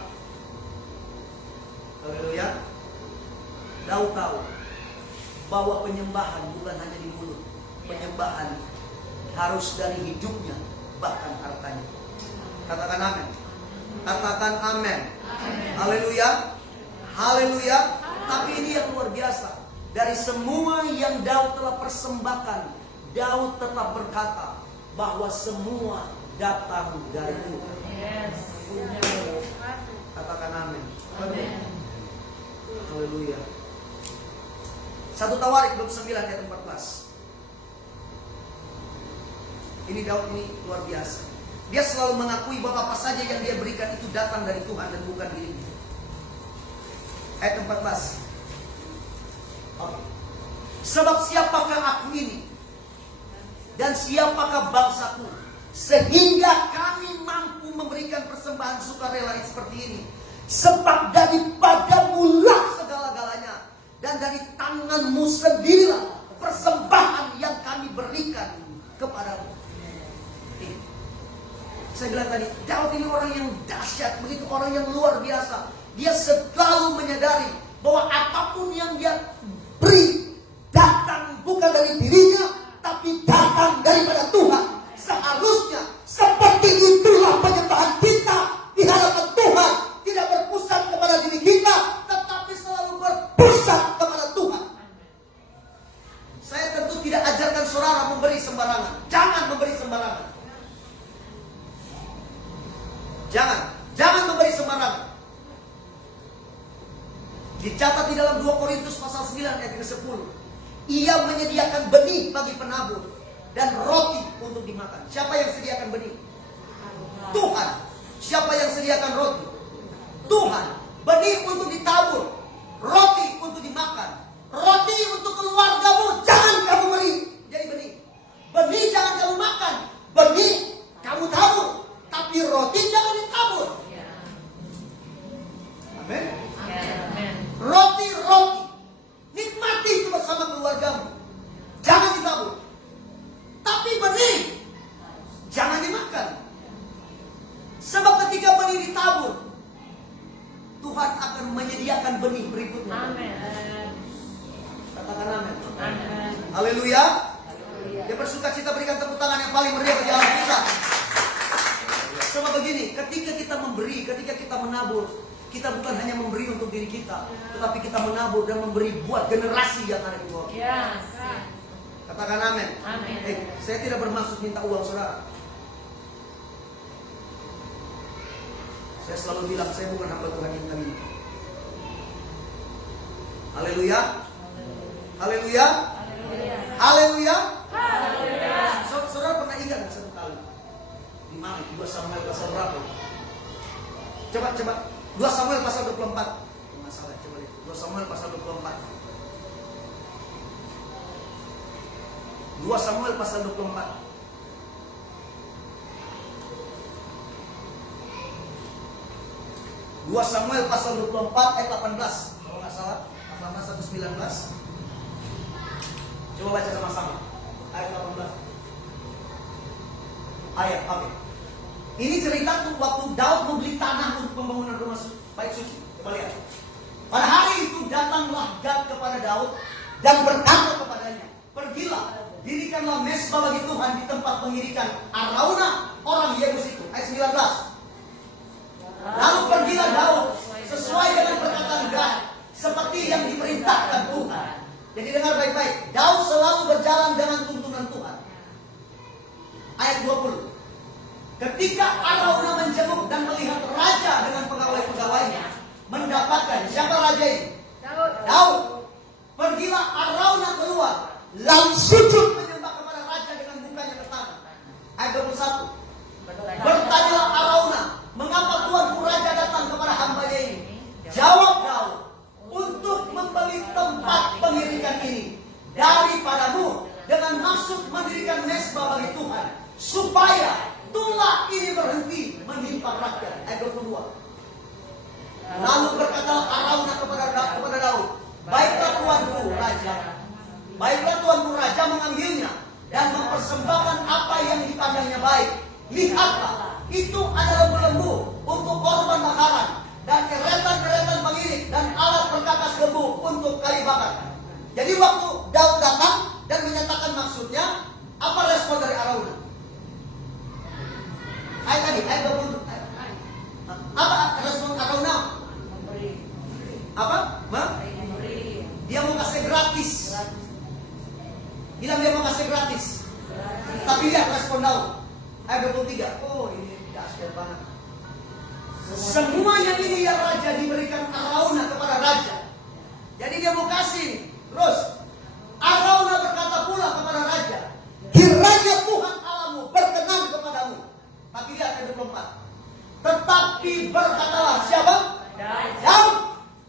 Haleluya. Daud tahu bahwa penyembahan bukan hanya di mulut. Penyembahan harus dari hidupnya, bahkan hartanya. Katakan amin. Katakan amin. Haleluya. Haleluya. Tapi ini yang luar biasa. Dari semua yang Daud telah persembahkan, Daud tetap berkata bahwa semua datang dari Tuhan. Katakan amin. Haleluya. 1 Tawarik 29 ayat 14. Ini Daud ini luar biasa. Dia selalu mengakui bahwa apa saja yang dia berikan itu datang dari Tuhan dan bukan dirinya. Ayat 14. Okay. Sebab siapakah aku ini? Dan siapakah bangsaku? Sehingga kami mampu memberikan persembahan sukarela seperti ini. Sebab daripadamu lah segala-galanya. Dan dari tanganmu sendirilah persembahan yang kami berikan kepadamu. Saya bilang tadi, Daud ini orang yang dahsyat, begitu orang yang luar biasa. Dia selalu menyadari bahwa apapun yang dia beri datang bukan dari dirinya, tapi datang daripada Tuhan. Seharusnya seperti itulah penyembahan kita di hadapan Tuhan, tidak berpusat kepada diri kita, tetapi selalu berpusat kepada Tuhan. Saya tentu tidak ajarkan saudara memberi sembarangan. Jangan memberi sembarangan. Jangan memberi sembarangan. Dicatat di dalam 2 Korintus pasal 9 ayat ke-10. Ia menyediakan benih bagi penabur dan roti untuk dimakan. Siapa yang sediakan benih? Tuhan. Siapa yang sediakan roti? Tuhan. Benih untuk ditabur, roti untuk dimakan. Roti untuk keluargamu jangan kamu beri jadi benih. Benih jangan kamu makan. Benih kamu tabur, tapi roti jangan ditabur. Amin. Roti nikmati itu bersama keluargamu, jangan ditabur. Tapi benih jangan dimakan. Sebab ketika benih ditabur, Tuhan akan menyediakan benih berikutnya. Amin. Katakan amin. Haleluya. Dia bersuka cita, berikan tepuk tangan yang paling meriah bagi Allah kita. Sebab begini, ketika kita memberi, ketika kita menabur, kita bukan hanya memberi untuk diri kita, tetapi kita menabur dan memberi buat generasi yang ada di bawah kita. Yes. Katakan amin. Saya tidak bermaksud minta uang saudara. Saya selalu bilang saya bukan hamba Tuhan yang kami. Haleluya. Haleluya. Haleluya. Saudara pernah ingat satu kali di mana 2 Samuel pasal berapa? Coba 2 Samuel pasal 24. Masalah, coba lihat. 2 Samuel pasal 24. 2 Samuel pasal 24. 2 Samuel pasal 24 ayat 18. Kalau nggak salah, 18 atau 19. Coba baca sama-sama. Ayat 18. Ayat, oke. Ini cerita tuh waktu Daud membeli tanah untuk pembangunan rumah bait suci. Coba lihat. Pada hari itu datanglah Gad kepada Daud dan berkata kepadanya, pergilah, dirikanlah mezbah bagi Tuhan di tempat pengirikan Araunah orang Yebus itu. Ayat 19. Lalu pergilah Daud sesuai dengan perkataan Gad, seperti yang diperintahkan Tuhan. Jadi dengar baik-baik, Daud selalu berjalan dengan tuntunan Tuhan. Ayat 20. Ketika Araunah menjenguk dan melihat raja dengan pegawai-pegawainya, mendapatkan siapa raja ini? Daud. Pergilah Araunah keluar, lalu sujud menyembah kepada raja dengan mukanya ke tanah. Ayat 21. Bertanyalah Araunah, mengapa tuanku raja datang kepada hamba-Nya ini? Jawab Daud, untuk membeli tempat pengirikan ini daripadamu dengan maksud mendirikan mezbah bagi Tuhan, supaya tulah ini berhenti menimpa rakyat. Ayat 22. Lalu berkatalah Araunah kepada Daud, baiklah tuan Lihatlah, itu adalah lembu untuk korban bakaran, dan keretan-keretan pengiring dan alat perkakas lembu untuk kayu bakar. Jadi waktu Daud datang dan menyatakan maksudnya, apa respon dari Arauna? Ayat 20. Apa respon Arauna? Apa? Dia mau kasih gratis. Bilang dia mau kasih gratis. Tapi lihat respon Daud. Ayat 23. Oh, ini dahsyat banget. Semuanya ini ya raja diberikan Arauna kepada raja. Jadi dia mau kasih. Terus Arauna berkata pula kepada raja, kiranya Tuhan Allahmu berkenan kepadamu. Tapi lihat ayat 24. Tetapi berkatalah siapa? Daud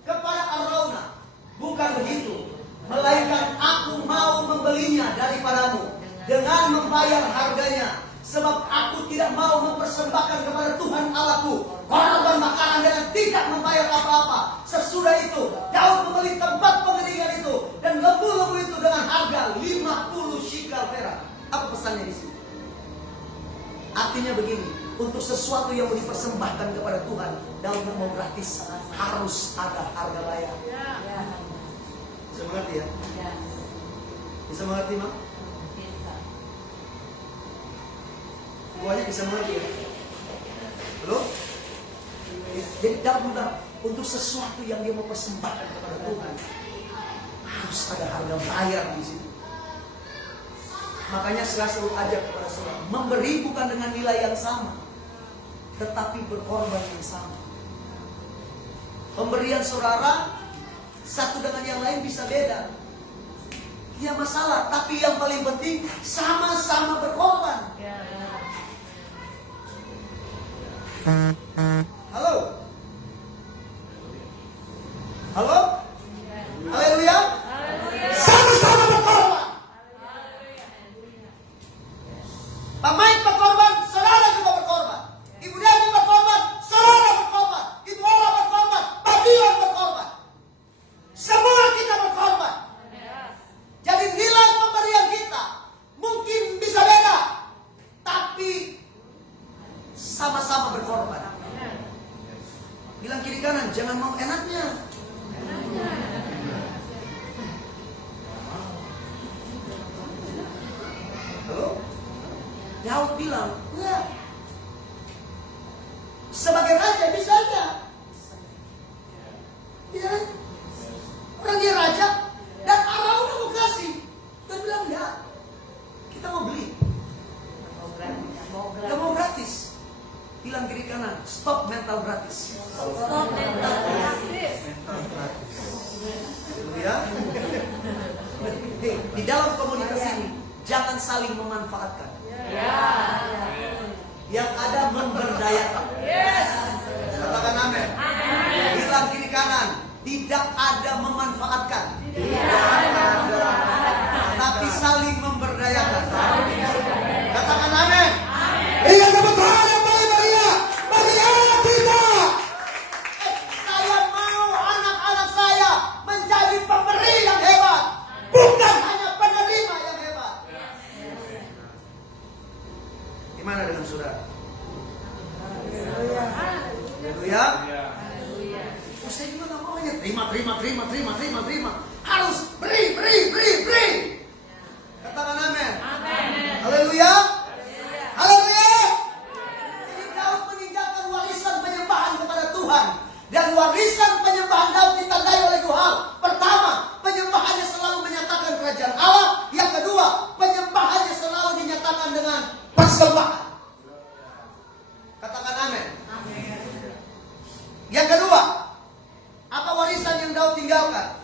kepada Arauna, bukan begitu, melainkan aku mau membelinya daripadamu dengan membayar harganya, sebab aku tidak mau mempersembahkan kepada Tuhan Allahku korban bakaran dengan tidak membayar apa-apa. Sesudah itu Daud membeli tempat pengeringan itu dan lembu-lembu itu dengan harga 50 shikal perak. Apa pesannya di sini? Artinya begini, untuk sesuatu yang mau dipersembahkan kepada Tuhan, Daud mau gratis, harus ada harga layak. Bisa mengerti ya? Bisa mengerti, Mak? Semuanya bisa mengerti ya? Belum? Jadi Daud bilang, untuk sesuatu yang dia mau persembahkan kepada Tuhan, harus ada harga bayar di sini. Makanya saya selalu ajak kepada saudara, memberi bukan dengan nilai yang sama, tetapi berkorban yang sama. Pemberian saudara satu dengan yang lain bisa beda. Ya masalah, tapi yang paling penting sama-sama berkorban. Halo? Halo? Haleluya? Sama-sama berkorban. Pemain berkorban, saudara juga berkorban. Ibu Dewi berkorban, saudara berkorban. Ibu Ola berkorban, Badilan berkorban. Semua kita berkorban. Jadi nilai pemberian kita mungkin bisa beda, tapi sama-sama berkorban. Bilang kiri kanan, jangan mau enaknya. Halo? Daud bilang, enggak. Sebagai raja bisa aja. Bisa kan? Orang dia raja dan Arauna mau kasih. Dia bilang enggak. Kita mau beli. Gak mau gratis. Bilang kiri kanan, stop mental gratis. Stop mental gratis. Ya. Di dalam komunitas ini jangan saling memanfaatkan. Yang ada memberdayakan. Katakan amin. Bilang kiri kanan, tidak ada memanfaatkan. Tapi saling memberdayakan. Katakan amin. Iya, dapat Tuhan yang paling meriah bagi anak kita. Saya mau anak-anak saya menjadi pemberi yang hebat, bukan hanya penerima yang hebat. Gimana dengan saudara? Haleluya. Saya juga nggak mau hanya terima. Harus beri. Katakan amin. Haleluya. Haleluya. Jadi Daud meninggalkan warisan penyembahan kepada Tuhan. Dan warisan penyembahan Daud ditandai oleh dua hal. Pertama, penyembahannya selalu menyatakan kerajaan Allah. Yang kedua, penyembahannya selalu dinyatakan dengan persembahan. Katakan amin. Yang kedua, apa warisan yang Daud tinggalkan?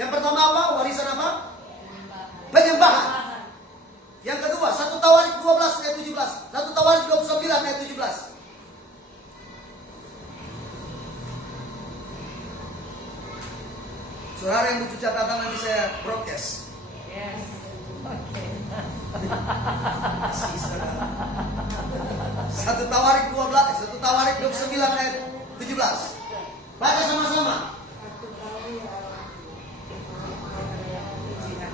Yang pertama apa? Warisan apa? Penyembahan. Yang kedua, 1 Tawarik 12 ayat 17. 1 Tawarik 29 ayat 17. Saudara yang butuh catatan nanti saya broadcast. Satu Tawarik 12, 1 Tawarik 29 ayat 17. Baca sama-sama.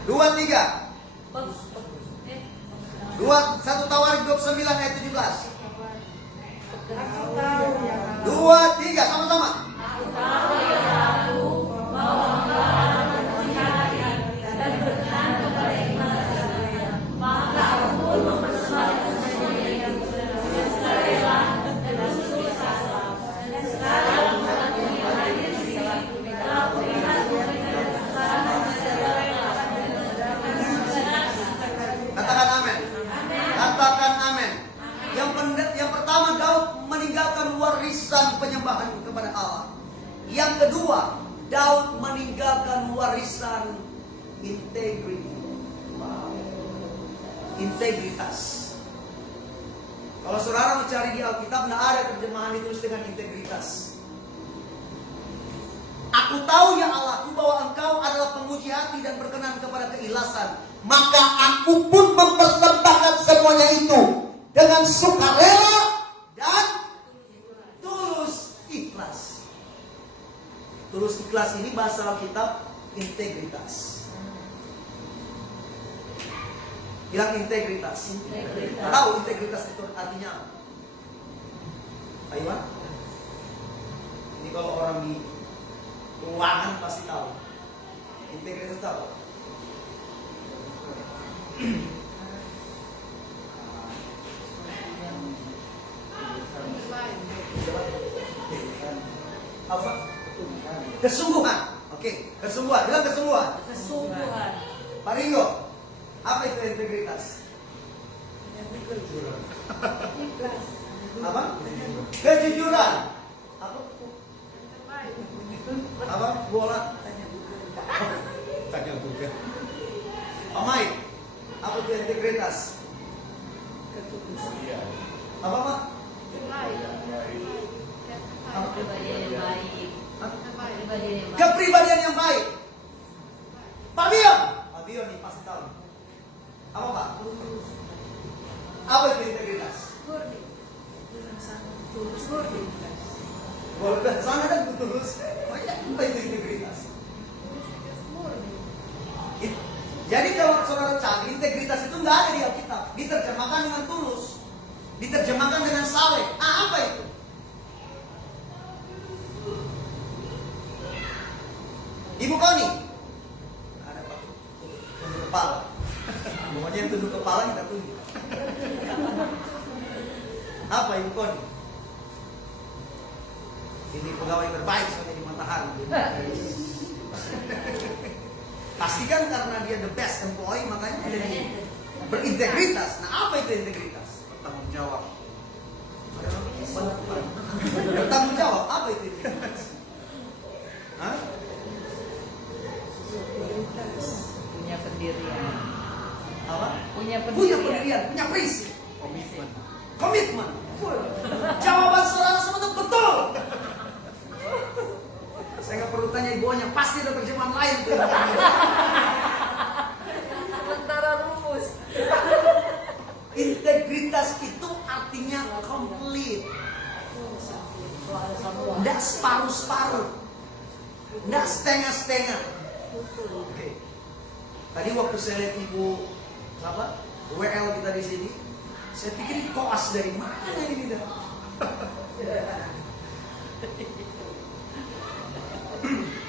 2, 3. 1 Tawarik 29 29 ayat 17. Aku tahu yang 2, 3, sama-sama. aku tahu yang aku bahwa engkau akan mencari dan berkenan kepada iman saya. Maka aku pun mempersembahkan semuanya yang sukarela dan bersusah. Dan sekarang aku yang hadir di sini telah kulihat memberikan sekarang sukarela dan berkenan. Katakan amin. Katakan amin. Yang pertama, Daud meninggalkan warisan penyembahan kepada Allah. Yang kedua, Daud meninggalkan warisan integritas. Kalau saudara mencari di Alkitab, tidak ada terjemahan ditulis dengan integritas. Aku tahu ya Allahku bahwa engkau adalah pemuji hati dan berkenan kepada keikhlasan. Maka aku pun mempersembahkan semuanya itu dengan sukarela dan tulus ikhlas. Tulus ikhlas ini bahasa Alkitab integritas. Bilang integritas. Tahu integritas itu artinya apa? Ayo, Pak. Ini kalau orang di keuangan pasti tahu. Integritas tahu. Apa? Kesungguhan. Oke, kesungguhan. Bilang kesungguhan. Kesungguhan. Pak Ringo, apa itu integritas? Ikhlas. Apa? Kejujuran. Apa? Apa? Bola. Tanya juga. Pak Mike, apa itu integritas? Apa Pak? Kepribadian yang baik. Kepribadian yang baik. Kepribadian yang baik. Pak Bion. Pak Bion nih pasti tahu. Apa Pak? Apa itu integritas? Boleh sana dan tulus. Apa itu integritas? Jadi kalau saudara cari integritas itu nggak ada di Alkitab. Diterjemahkan dengan tulus, diterjemahkan dengan saleh. Apa itu? Ibu Koni, ada Pak tunduk kepala. Pokoknya yang tunduk kepala kita tunduk. Apa Ibu Koni? Ini pegawai terbaik soalnya di Matahari. Pasti kan karena dia the best employee, makanya dia berintegritas. Nah, apa itu integritas? Bertanggung jawab. Bertanggung jawab, apa itu integritas? Hah? Punya pendirian. Apa? Punya Punya pendirian, punya prinsip. Komitmen. Jawaban saudara semua betul. Saya nggak perlu tanya ibunya, pasti ada terjemahan lain tuh. Sementara rumus. Integritas itu artinya komplit. Tidak separuh-separuh, tidak setengah-setengah. Oke. Tadi waktu saya lihat ibu apa WL kita di sini, saya pikir koas dari mana ini dah.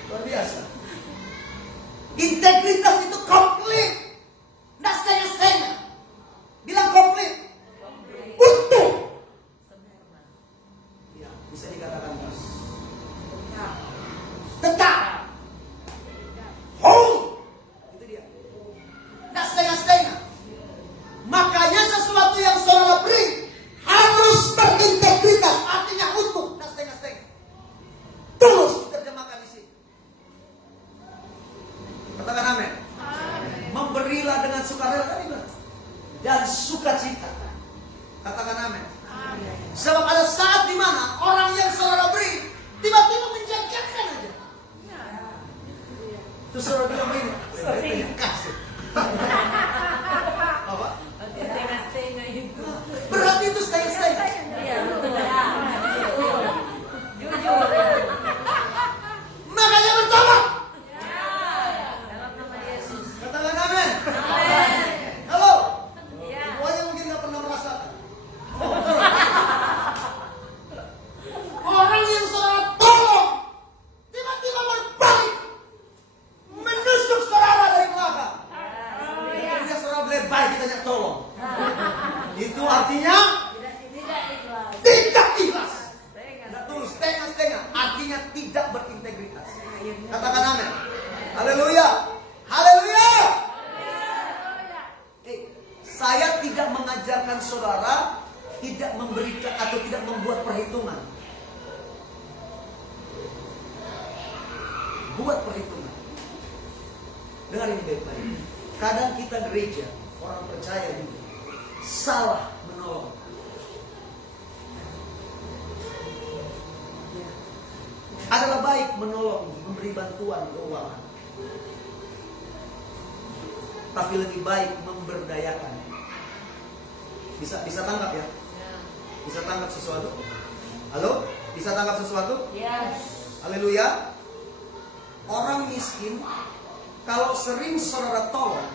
Luar biasa. Integritas itu komplit, tidak setengah-setengah. Bilang komplit, utuh. Ya, bisa dikatakan tetap, whole. Itu dia. Tidak setengah-setengah. Makanya sesuatu yang saudara beri harus berintegritas, artinya utuh, tidak setengah-setengah. Tulus diterjemahkan di sini. Katakan amin. Memberilah dengan sukarela tadi bilang, dan sukacita. Katakan amin. Sebab ada saat di mana orang yang saudara beri tiba-tiba menjengkelkan aja. Terus saudara bilang ini, saya kasih. Apa? Setengah-setengah itu. Berarti itu setengah-setengah. Iya, betul. Jujur. Makanya bertobat. Dalam nama Yesus. Katakan amin. Amin. Halo. Iya. Semuanya mungkin nggak pernah merasakan. baik-baik. Kadang kita gereja, orang percaya juga, salah menolong. Adalah baik menolong, memberi bantuan keuangan. Tapi lebih baik memberdayakan. Bisa tangkap ya? Bisa tangkap sesuatu? Halo? Bisa tangkap sesuatu? Yes. Haleluya. Orang miskin, kalau sering saudara tolong,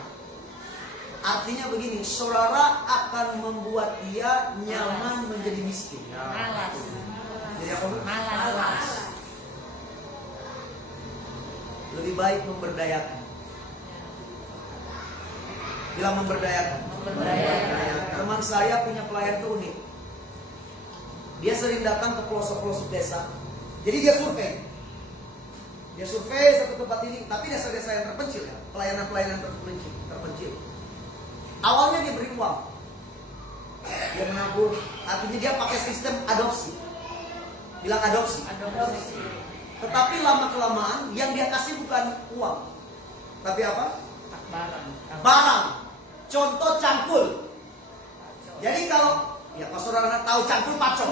artinya begini, saudara akan membuat dia nyaman menjadi miskin. Malas. Jadi apa? Malas. Lebih baik memberdayakan. Bilang memberdayakan. Teman saya punya pelayan tuh unik. Dia sering datang ke pelosok-pelosok desa. Jadi dia survei. Dia survei satu tempat ini, tapi desa-desa yang terpencil ya, pelayanan-pelayanan terpencil. Awalnya dia beri uang, dia menabur, artinya dia pakai sistem adopsi. Bilang adopsi. Tetapi lama-kelamaan yang dia kasih bukan uang, tapi apa? Barang. Contoh cangkul. Jadi kalau ya kalau saudara tahu cangkul pacok.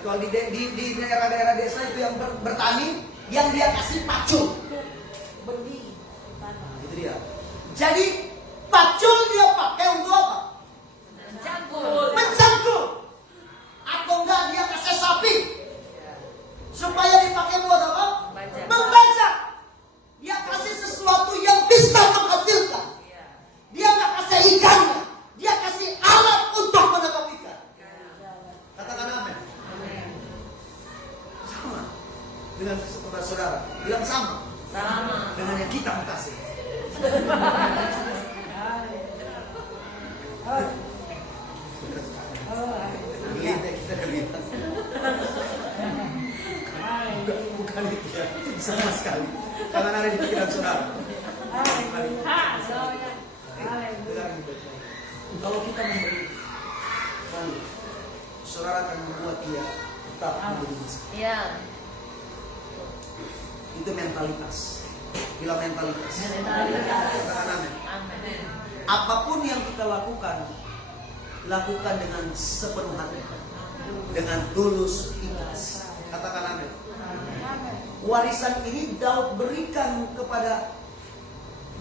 Kalau di daerah-daerah desa itu yang bertani, yang dia kasih pacul. Benih. Gitu dia. Jadi pacul dia pakai untuk apa? Mencangkul. Atau enggak dia kasih sapi. Supaya dipakai buat apa? Membaca. Dia kasih sesuatu yang bisa menghasilkan. Dia nggak kasih ikannya. Dia kasih alat untuk menangkap ikan. Katakan amin. Sama dengan saudara. Bilang sama. Dengan yang kita kasih. Gelintek kita gelintek. Bukan itu ya, sama sekali. Jangan ada di pikiran saudara. Kalau kita memberi, saudara akan membuat dia tetap menjadi miskin. Iya. Itu mentalitas. Bila mentalitas. Katakan amin. Amin. Apapun yang kita lakukan dengan sepenuh hati, dengan tulus ikhlas. Katakan amin. Warisan ini Daud berikan kepada,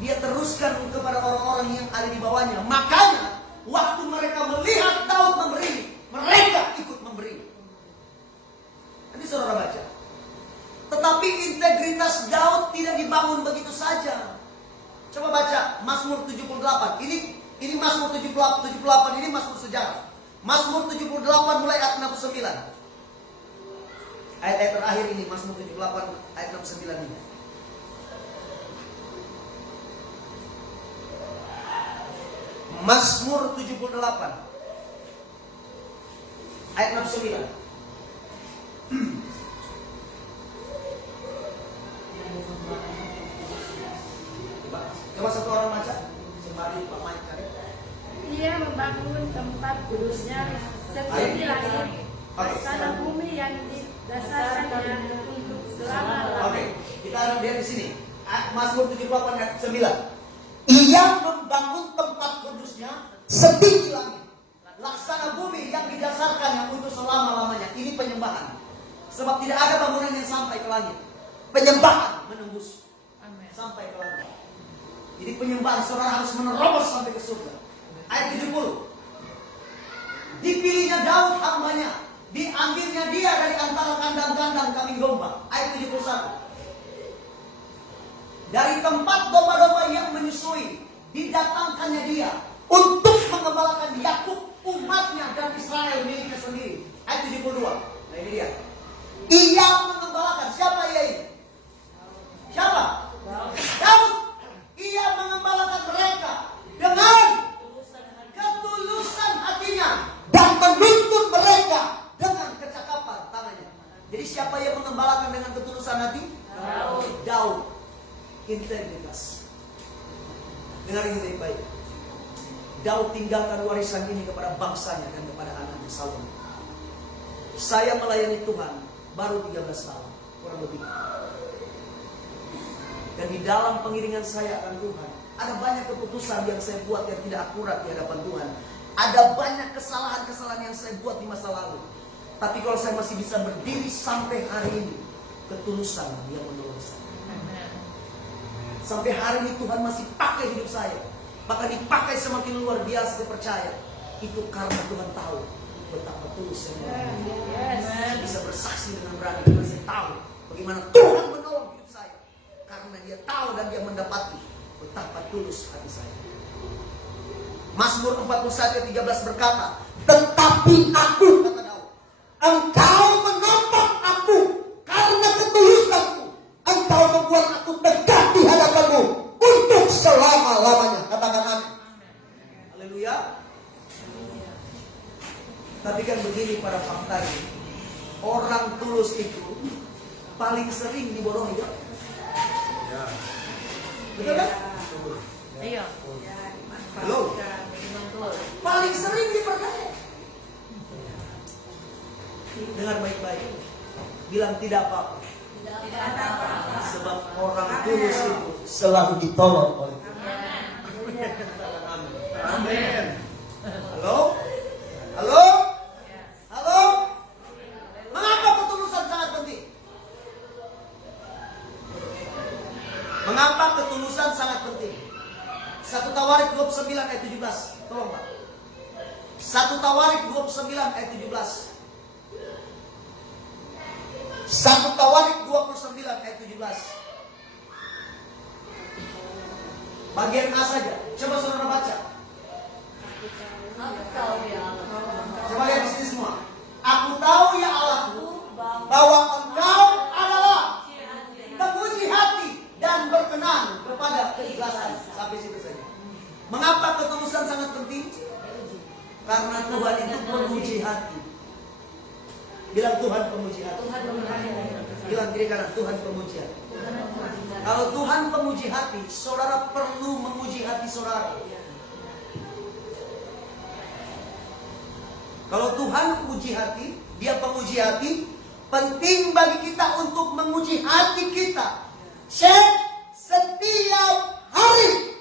dia teruskan kepada orang-orang yang ada di bawahnya. Makanya waktu mereka melihat Daud memberi, mereka ikut memberi. Nanti saudara baca. Tetapi integritas Daud tidak dibangun begitu saja. Coba baca Mazmur 78. Ini Mazmur 78 ini Mazmur sejarah. Mazmur 78 mulai ayat 69. Ayat-ayat terakhir ini Mazmur 78 ayat 69 ini. Mazmur 78 ayat 69. Coba satu orang baca sembari Pak Mike cari. Ia membangun tempat kudusnya seperti langit, tanah bumi yang didasarkannya untuk selama-lamanya. Oke, kita lihat di sini. Mazmur 78 ayat 9. Ia membangun tempat kudusnya setinggi langit, laksana bumi yang didasarkannya untuk selama-lamanya. Ini penyembahan. Sebab tidak ada bangunan yang sampai ke langit. Penyembahan menembus sampai ke langit. Jadi penyembahan saudara harus menerobos sampai ke surga. Ayat 70. Dipilihnya Daud hambanya, diambilnya dia dari antara kandang-kandang kambing domba. Ayat 71. Dari tempat domba-domba yang menyusui, didatangkannya dia untuk mengembalakan Yakub, umatnya dan Israel miliknya sendiri. Ayat 72. Nah ini dia. Ia mengembalakan. Siapa ia ini? Siapa? Daud. Ia mengembalakan mereka dengan ketulusan hatinya dan menuntun mereka dengan kecakapan tangannya. Jadi siapa yang mengembalakan dengan ketulusan hati? Daud. Integritas. Dengar ini baik-baik. Daud tinggalkan warisan ini kepada bangsanya dan kepada anaknya Salomo. Saya melayani Tuhan baru 13 tahun, kurang lebih. Dan di dalam pengiringan saya akan Tuhan, ada banyak keputusan yang saya buat yang tidak akurat di hadapan Tuhan. Ada banyak kesalahan-kesalahan yang saya buat di masa lalu. Tapi kalau saya masih bisa berdiri sampai hari ini, ketulusan yang menolong saya. Sampai hari ini Tuhan masih pakai hidup saya. Bahkan dipakai semakin luar biasa, saya percaya. Itu karena Tuhan tahu betapa tulus saya menolong. Saya bisa bersaksi dengan berani karena saya tahu bagaimana Tuhan menolong hidup saya. Karena Dia tahu dan Dia mendapati betapa tulus hati saya. Mazmur 41 ayat 13 berkata, tetapi aku, kata Daud, Engkau menopang aku karena ketulusanku. Engkau membuat aku tegak di hadapanmu untuk selama-lamanya. Katakan amin. Haleluya. Tapi kan begini pada faktanya, orang tulus itu paling sering dibodohi, ya? Betul kan? Iya. Halo. Paling sering dipercaya. Dengar baik-baik. Bilang tidak apa-apa. Sebab orang tulus itu selalu ditolong oleh Tuhan. Amin. Halo? Halo? Halo? Mengapa ketulusan sangat penting? Mengapa ketulusan sangat penting? 1 Tawarik 29 ayat 17. Tolong Pak. 1 Tawarik 29 ayat 17. 1 Tawarik 29 ayat 17. Bagian A saja. Coba saudara baca. Aku tahu ya Allah. Coba lihat di sini semua. Aku tahu ya Allahku bahwa Engkau adalah pemuji hati dan berkenan kepada keikhlasan. Sampai situ saja. Mengapa ketulusan sangat penting? Karena Tuhan itu pemuji hati. Bilang Tuhan pemuji hati. Bilang kiri kanan, Tuhan pemuji hati. Kalau Tuhan pemuji hati, saudara perlu memuji hati saudara. Kalau Tuhan puji hati, Dia pemuji hati, penting bagi kita untuk menguji hati kita. Setiap hari.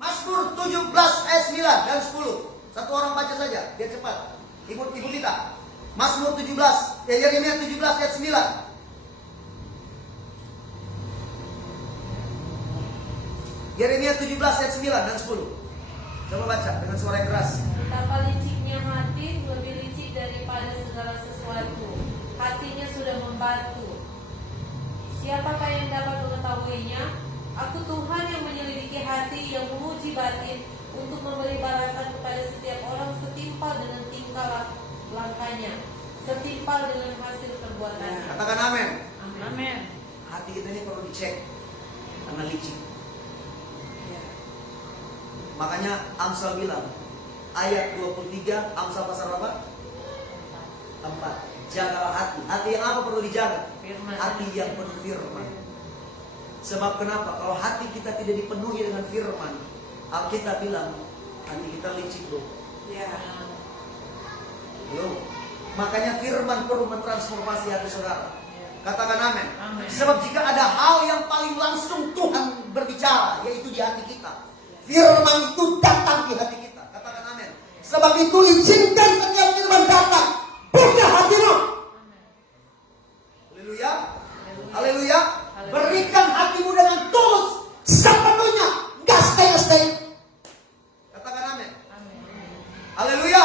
Mazmur 17 ayat 9 dan 10. Satu orang baca saja, biar cepat. Ibu kita. Mazmur 17, Yeremia 17 ayat 9. Yeremia 17 ayat 9 dan 10. Coba baca dengan suara yang keras. Betapa liciknya hati, lebih licik daripada segala sesuatu. Hatinya sudah membatu. Siapakah yang dapat mengetahuinya? Aku Tuhan yang menyelidiki hati, yang menguji batin, untuk memberi balasan kepada setiap orang setimpal dengan tingkah langkahnya, setimpal dengan hasil perbuatannya. Katakan amin. Amin. Hati kita ini perlu dicek karena licik. Makanya Amsal bilang, ayat 23, Amsal pasal berapa? 4. Jagalah hati. Hati yang apa perlu dijaga? Firman. Hati yang penuh firman. Sebab kenapa? Kalau hati kita tidak dipenuhi dengan firman, Alkitab bilang hati kita licik, bro. Belum. Makanya firman perlu mentransformasi hati saudara. Katakan amin. Sebab jika ada hal yang paling langsung Tuhan berbicara, yaitu di hati kita, firman itu datang di hati kita. Katakan amin. Sebab itu izinkan setiap firman datang, buka hatimu. Haleluya. Haleluya. Berikan hatimu dengan tulus sepenuhnya, gak stay. Katakan amin. Haleluya.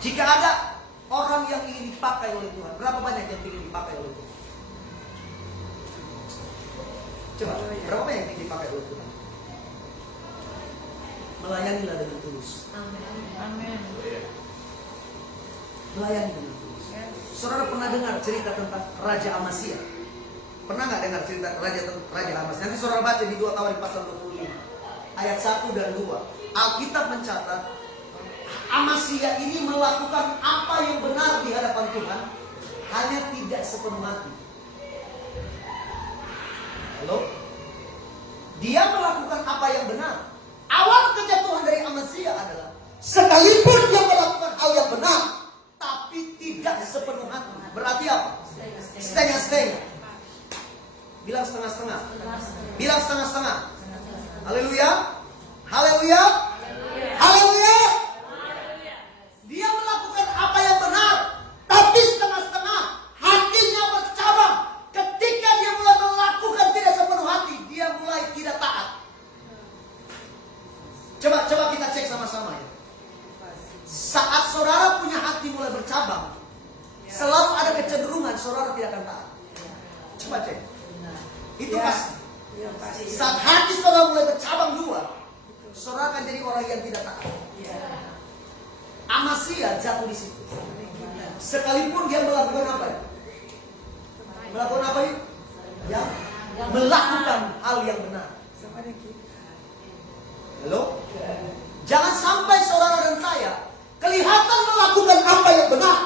Jika ada orang yang ingin dipakai oleh Tuhan, berapa banyak yang ingin dipakai oleh Tuhan? Coba, berapa banyak yang ingin dipakai oleh Tuhan? Melayanilah dengan tulus. Amin. Melayani dengan tulus. Saudara pernah dengar cerita tentang Raja Amasya? Pernah nggak dengar cerita Raja Amasya? Nanti saudara baca di 2 Tawarik pasal 25 ayat 1 dan 2. Alkitab mencatat Amasya ini melakukan apa yang benar di hadapan Tuhan, hanya tidak sepenuh hati. Halo? Dia melakukan apa yang benar. Awal kejatuhan dari Amasya adalah sekalipun dia melakukan hal yang benar, tapi tidak sepenuh hati. Berarti apa? Setengah-setengah. Bilang setengah-setengah. Bilang setengah-setengah. Haleluya. Haleluya. Haleluya. Dia melakukan apa yang benar, tapi setengah-setengah. Hatinya bercabang. Ketika dia mulai melakukan tidak sepenuh hati, dia mulai tidak taat. Coba kita cek sama-sama ya. Saat saudara punya hati mulai bercabang, selalu ada kecenderungan saudara tidak akan taat. Coba cek. Itu pasti. Saat hati saudara mulai bercabang dua, saudara akan jadi orang yang tidak taat. Amasya jatuh di situ. Sekalipun dia melakukan apa ya? Melakukan apa ya? Ya, melakukan hal yang benar. Halo? Jangan sampai saudara dan saya kelihatan melakukan apa yang benar,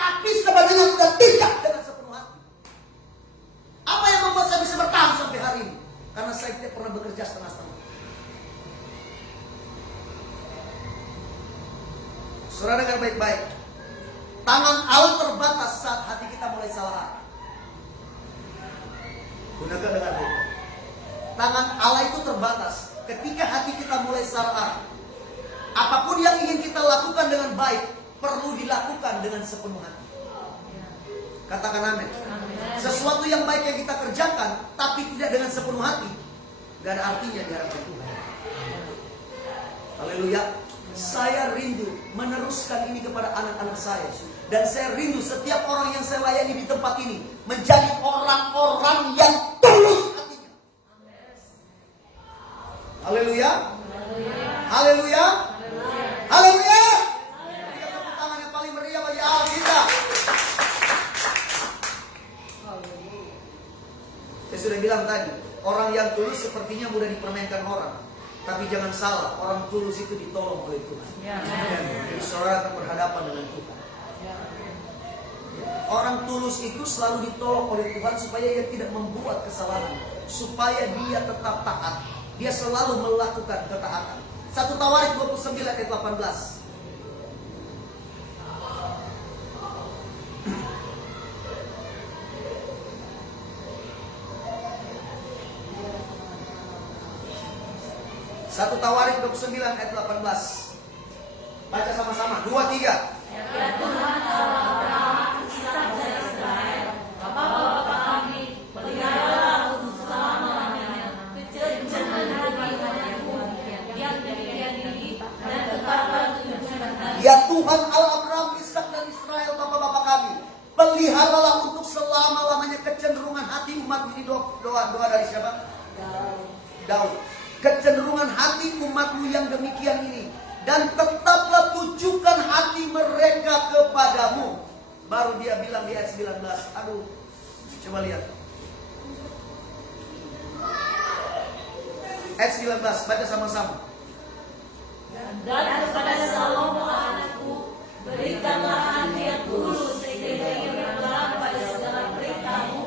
tapi sebenarnya sudah tidak dengan sepenuh hati. Apa yang membuat saya bisa bertahan sampai hari ini? Karena saya tidak pernah bekerja setengah-setengah. Saudara dengar baik-baik. Tangan Allah terbatas saat hati kita mulai salah. Gunakan dengan baik. Tangan Allah itu terbatas ketika hati kita mulai salah. Apapun yang ingin kita lakukan dengan baik perlu dilakukan dengan sepenuh hati. Katakan amin. Sesuatu yang baik yang kita kerjakan tapi tidak dengan sepenuh hati, gak ada artinya di hadapan Tuhan. Haleluya. Saya rindu meneruskan ini kepada anak-anak saya. Dan saya rindu setiap orang yang saya layani di tempat ini menjadi orang-orang yang tulus hatinya. Haleluya. Haleluya. Haleluya. Berikan tepuk tangan yang paling meriah bagi Allah kita. Saya sudah bilang tadi, orang yang tulus sepertinya mudah dipermainkan orang. Tapi jangan salah, orang tulus itu ditolong oleh Tuhan. Jadi saudara akan berhadapan dengan Tuhan. Orang tulus itu selalu ditolong oleh Tuhan supaya dia tidak membuat kesalahan, supaya dia tetap taat. Dia selalu melakukan ketaatan. 1 Tawarik 29 ayat 18. Satu Tawarik 29 ayat 18. Baca sama-sama. 2, 3. Ya Tuhan Allah Abraham, Ishak dan Israel, Bapa-bapa kami, peliharalah untuk selama-lamanya kecenderungan hati-hatimu yang demikian ini, dan tetaplah tunjukkan. Ya Tuhan Allah Abraham, Ishak dan Israel, Bapa-bapa kami, peliharalah untuk selama-lamanya kecenderungan hati umat ini. Doa dari siapa? Daud. Kecenderungan hati umatmu yang demikian ini, dan tetaplah tujukan hati mereka kepadamu. Baru dia bilang di ayat 19. Aduh, coba lihat ayat 19, baca sama-sama. Dan kepada Salomo anakku, berikanlah hati yang tulus sehingga ia berpegang pada segala perintahmu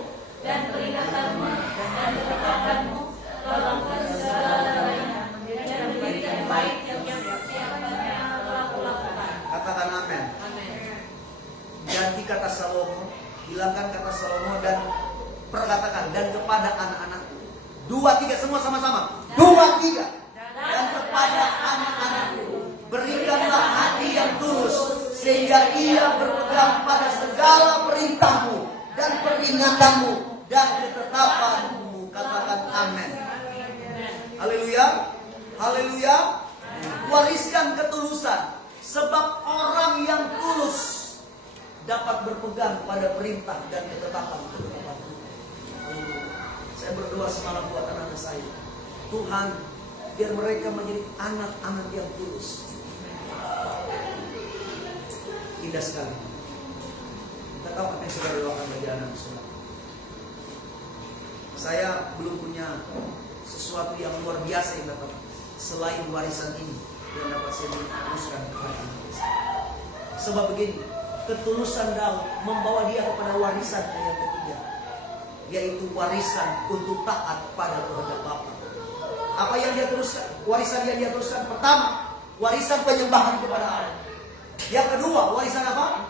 dan peringatanmu dan ketetapanmu dalam segala-galanya, dan berikan baik yang siapa-siapanya telah kulakukan. Katakan amin. Ganti kata Salomo, hilangkan kata Salomo, dan perkatakan dan kepada anak-anakku. 2, 3 semua sama-sama. 2, 3. Dan kepada anak-anakku berikanlah hati yang tulus sehingga ia berpegang pada segala perintahmu dan peringatanmu dan ketetapanmu. Katakan amin. Haleluya. Haleluya. Wariskan ketulusan, sebab orang yang tulus dapat berpegang pada perintah dan ketetapan Tuhan. Saya berdoa semalam buat anak saya. Tuhan, biar mereka menjadi anak-anak yang tulus. Indah sekali. Kita tahu apa yang sudah doakan bagi anak saudara. Saya belum punya sesuatu yang luar biasa yang dapat selain warisan ini yang dapat saya teruskan kepada anak saya. Sebab begini, ketulusan Daud membawa dia kepada warisan yang ketiga, yaitu warisan untuk taat pada kehendak Bapa. Apa yang dia teruskan? Warisan yang dia teruskan pertama, warisan penyembahan kepada Allah. Yang kedua, warisan apa?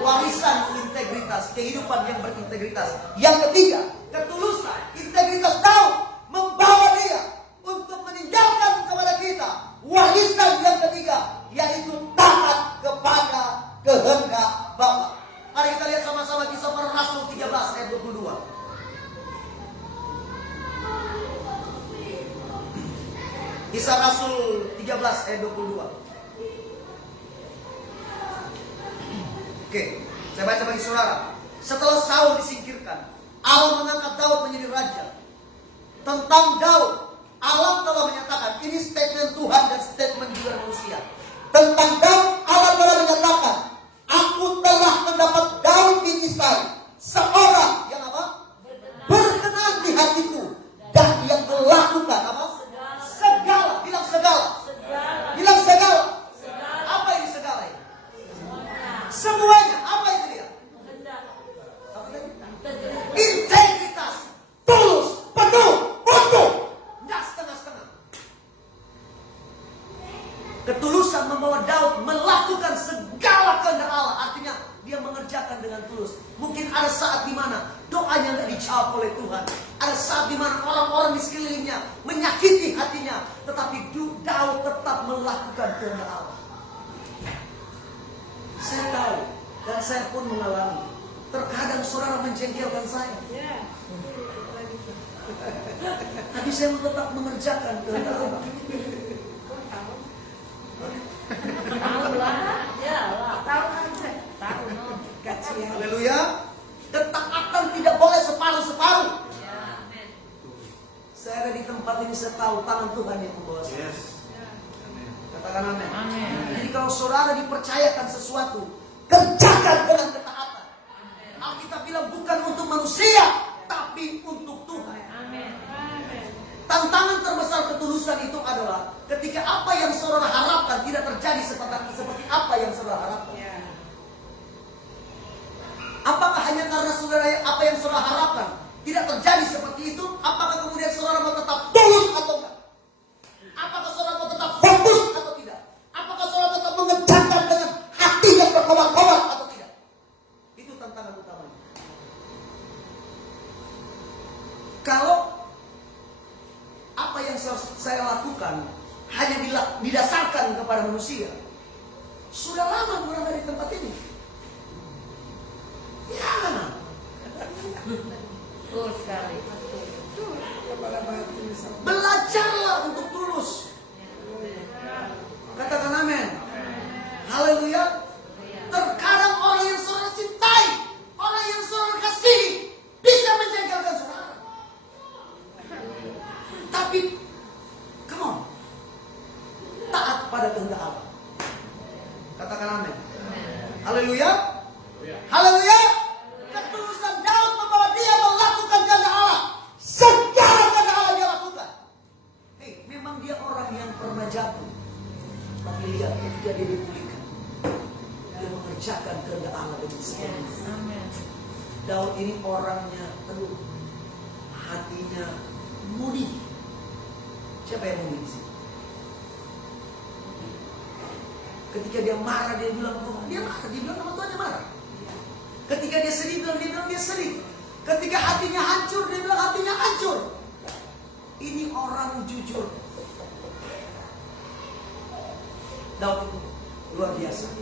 Warisan integritas. kualitas, kehidupan yang berintegritas. Yang ketiga, ketulusan. Integritas Daud membawa dia untuk meninggalkan kepada kita warisan yang ketiga, yaitu taat kepada kehendak Bapa. Mari kita lihat sama-sama Kisah Para Rasul 13 ayat 22. Kisah Rasul 13 ayat 22. Oke, saya baca bagi saudara. Setelah Saul disingkirkan, Allah mengangkat Daud menjadi raja. Tentang Daud, Allah telah menyatakan, ini statement Tuhan dan statement juga manusia. Tentang Daud, Allah telah menyatakan, aku telah mendapat Daud bin Isai, seorang yang apa? Berkenan di hatiku, dan yang melakukan apa? Segala, bilang segala. Bilang segala. Apa ini segala ini? Semuanya. Apa itu dia? Apa tadi? Integritas, tulus, penuh, utuh, nggak setengah-setengah. Ketulusan membawa Daud melakukan segala kehendak Allah. Artinya dia mengerjakan dengan tulus. Mungkin ada saat di mana doanya tidak dijawab oleh Tuhan. Ada saat di mana orang-orang di sekelilingnya menyakiti hatinya, tetapi Daud tetap melakukan kehendak Allah. Saya tahu dan saya pun mengalami. Terkadang saudara menjengkelkan saya, tapi saya tetap mengerjakan kehendak Allah. Haleluya. Ketaatan tidak boleh separuh-separuh. Saya ada di tempat ini, saya tahu tangan Tuhan yang membawa saya. Katakan amin. Jadi kalau saudara dipercayakan sesuatu, kerjakan dengan ketaatan. Alkitab bilang bukan untuk manusia, tapi untuk Tuhan. Tantangan terbesar ketulusan itu adalah ketika apa yang saudara harapkan tidak terjadi seperti apa yang saudara harapkan. Apakah hanya karena saudara apa yang saudara harapkan tidak terjadi seperti itu? Apakah kemudian saudara mau tetap tulus atau enggak? Apakah saudara mau tetap fokus atau tidak? Apakah saudara tetap mengerjakan dengan hati yang berkobar-kobar atau tidak? Itu tantangan utamanya. Kalau apa yang saya lakukan hanya didasarkan kepada manusia, sudah lama kurang dari tempat ini. Ya. Betul sekali. Belajarlah untuk tulus. Katakan amin. Haleluya. Terkadang orang yang saudara cintai, orang yang saudara kasihi, bisa menjengkelkan saudara. Tapi, come on, taat pada kehendak Allah. Katakan amin. Haleluya. Haleluya. Ketulusan Daud membawa dia melakukan kehendak Allah. Segala kehendak Allah dia lakukan. Hei, memang dia orang yang pernah jatuh, tapi lihat ketika dia dipulihkan, dia mengerjakan kehendak Allah dengan sepenuhnya. Daud ini orangnya teduh, hatinya murni. Siapa yang murni di sini? Ketika dia marah, dia bilang Tuhan. Dia marah, dia bilang sama Tuhan dia marah. Ketika dia sedih, dia bilang dia sedih. Ketika hatinya hancur, dia bilang hatinya hancur. Ini orang jujur. Daud itu luar biasa.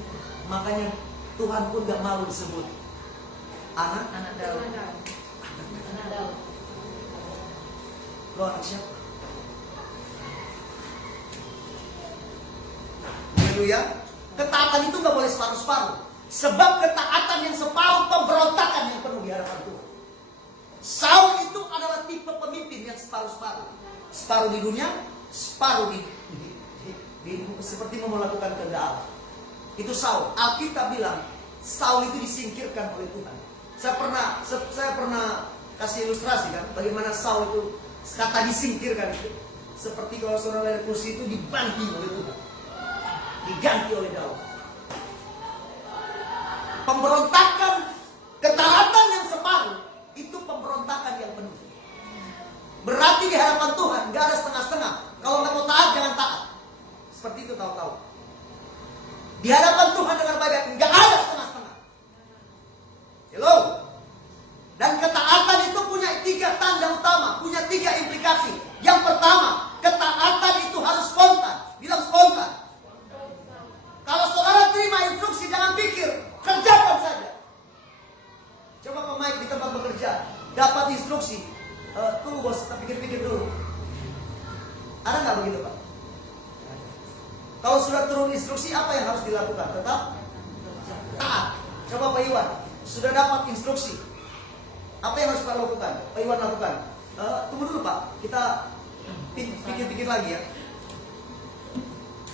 Makanya Tuhan pun gak malu disebut anak Daud. Anak Daud. Lo anak siapa? Haleluya. Ketaatan itu gak boleh separuh-separuh. Sebab ketaatan yang separuh pemberontakan yang penuh di hadapan Tuhan. Saul itu adalah tipe pemimpin yang separuh-separuh. Separuh di dunia, separuh di seperti mau melakukan kehendak Allah. Itu Saul. Alkitab bilang Saul itu disingkirkan oleh Tuhan. Saya pernah kasih ilustrasi kan bagaimana Saul itu kata disingkirkan itu seperti kalau saudara dari kursi itu dibanting oleh Tuhan. Diganti oleh Daud. Pemberontakan, ketaatan yang separuh itu pemberontakan yang penuh. Berarti di hadapan Tuhan gak ada setengah-setengah. Kalau nggak mau taat jangan taat. Seperti itu tahu-tahu. Di hadapan Tuhan dengan baik-baik gak ada setengah-setengah. Hello. dilakukan? Tetap taat. Coba Pak Iwan, sudah dapat instruksi. Apa yang harus Pak lakukan? Pak Iwan lakukan. Tunggu dulu Pak, kita pikir-pikir lagi ya.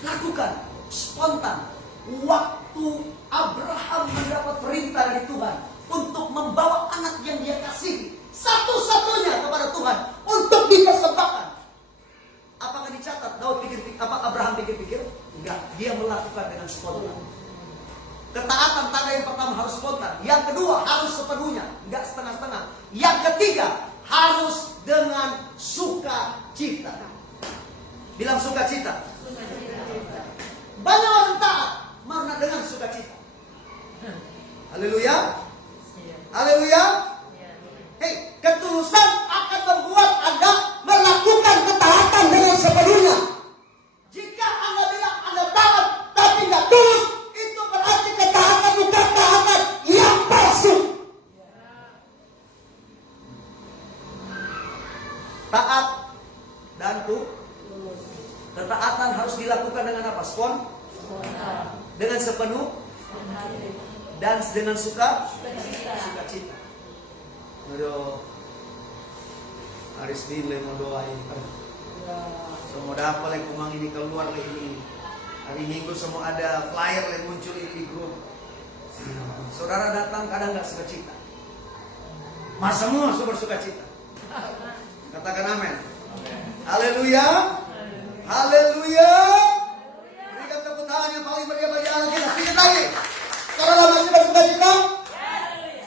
Lakukan spontan. Waktu Abraham mendapat perintah dari Tuhan untuk membawa anak yang dia kasih satu-satunya kepada Tuhan untuk dipersembahkan. Apakah dicatat? Abraham pikir-pikir? Enggak, dia melakukan dengan spontan. Ketaatan tanda yang pertama harus spontan. Yang kedua harus sepenuhnya, enggak setengah-setengah. Yang ketiga harus dengan sukacita. Bilang sukacita. Banyak orang taat karena dengan sukacita. Haleluya. Haleluya. Hei, ketulusan akan membuat Anda melakukan ketaatan dengan sepenuhnya. Jika Anda bilang Anda taat tapi nggak tulus, itu berarti ketaatan bukan ketaatan yang palsu. Taat dan tulus. Ketaatan harus dilakukan dengan apa? Dengan sepenuh dan dengan sukacita. Aduh, hari Senin mau doain. Semua dapat lagi kumang ini keluar lagi ini. Hari Minggu semua ada flyer yang muncul ini di grup. Saudara datang kadang nggak sukacita. Mas semua bersukacita. Katakan amin. Haleluya. Haleluya. Berikan tepuk tangan yang paling meriah bagi Allah kita. Sedikit lagi. Saudara masih bersukacita?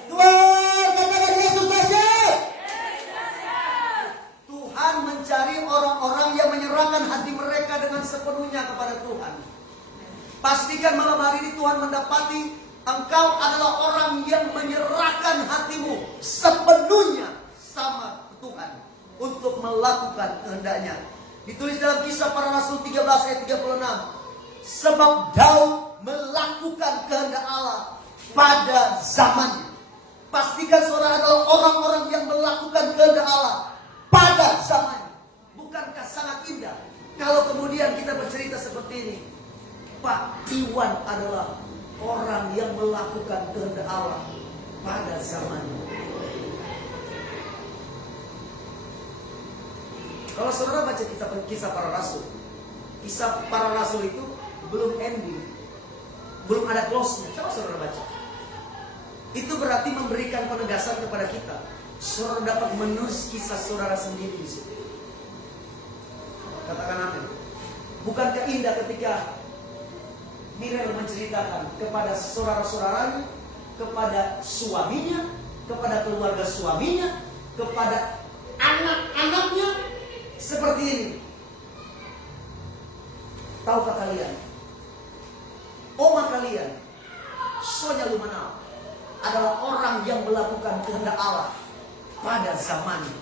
Tuhan, katakan Yesus Kristus. Tuhan mencari orang-orang yang menyerahkan hati mereka dengan sepenuhnya kepada Tuhan. Pastikan malam hari ini Tuhan mendapati engkau adalah orang yang menyerahkan hatimu sepenuhnya sama Tuhan untuk melakukan kehendaknya. Ditulis dalam Kisah Para Rasul 13 ayat 36. Sebab Daud melakukan kehendak Allah pada zamannya. Pastikan saudara adalah orang-orang yang melakukan kehendak Allah pada zamannya. Bukankah sangat indah kalau kemudian kita bercerita seperti ini? Pak Iwan adalah orang yang melakukan kehendak Allah pada zamannya. Kalau saudara baca kisah para rasul, kisah para rasul itu belum ending, belum ada close-nya. Coba saudara baca. Itu berarti memberikan penegasan kepada kita. Saudara dapat menulis kisah saudara sendiri di situ. Katakan amin. Bukankah indah ketika Miriam menceritakan kepada saudara-saudaranya, kepada suaminya, kepada keluarga suaminya, kepada anak-anaknya, seperti ini. Tahukah kalian? Oma kalian, Sonya Lumanau, adalah orang yang melakukan kehendak Allah pada zamannya.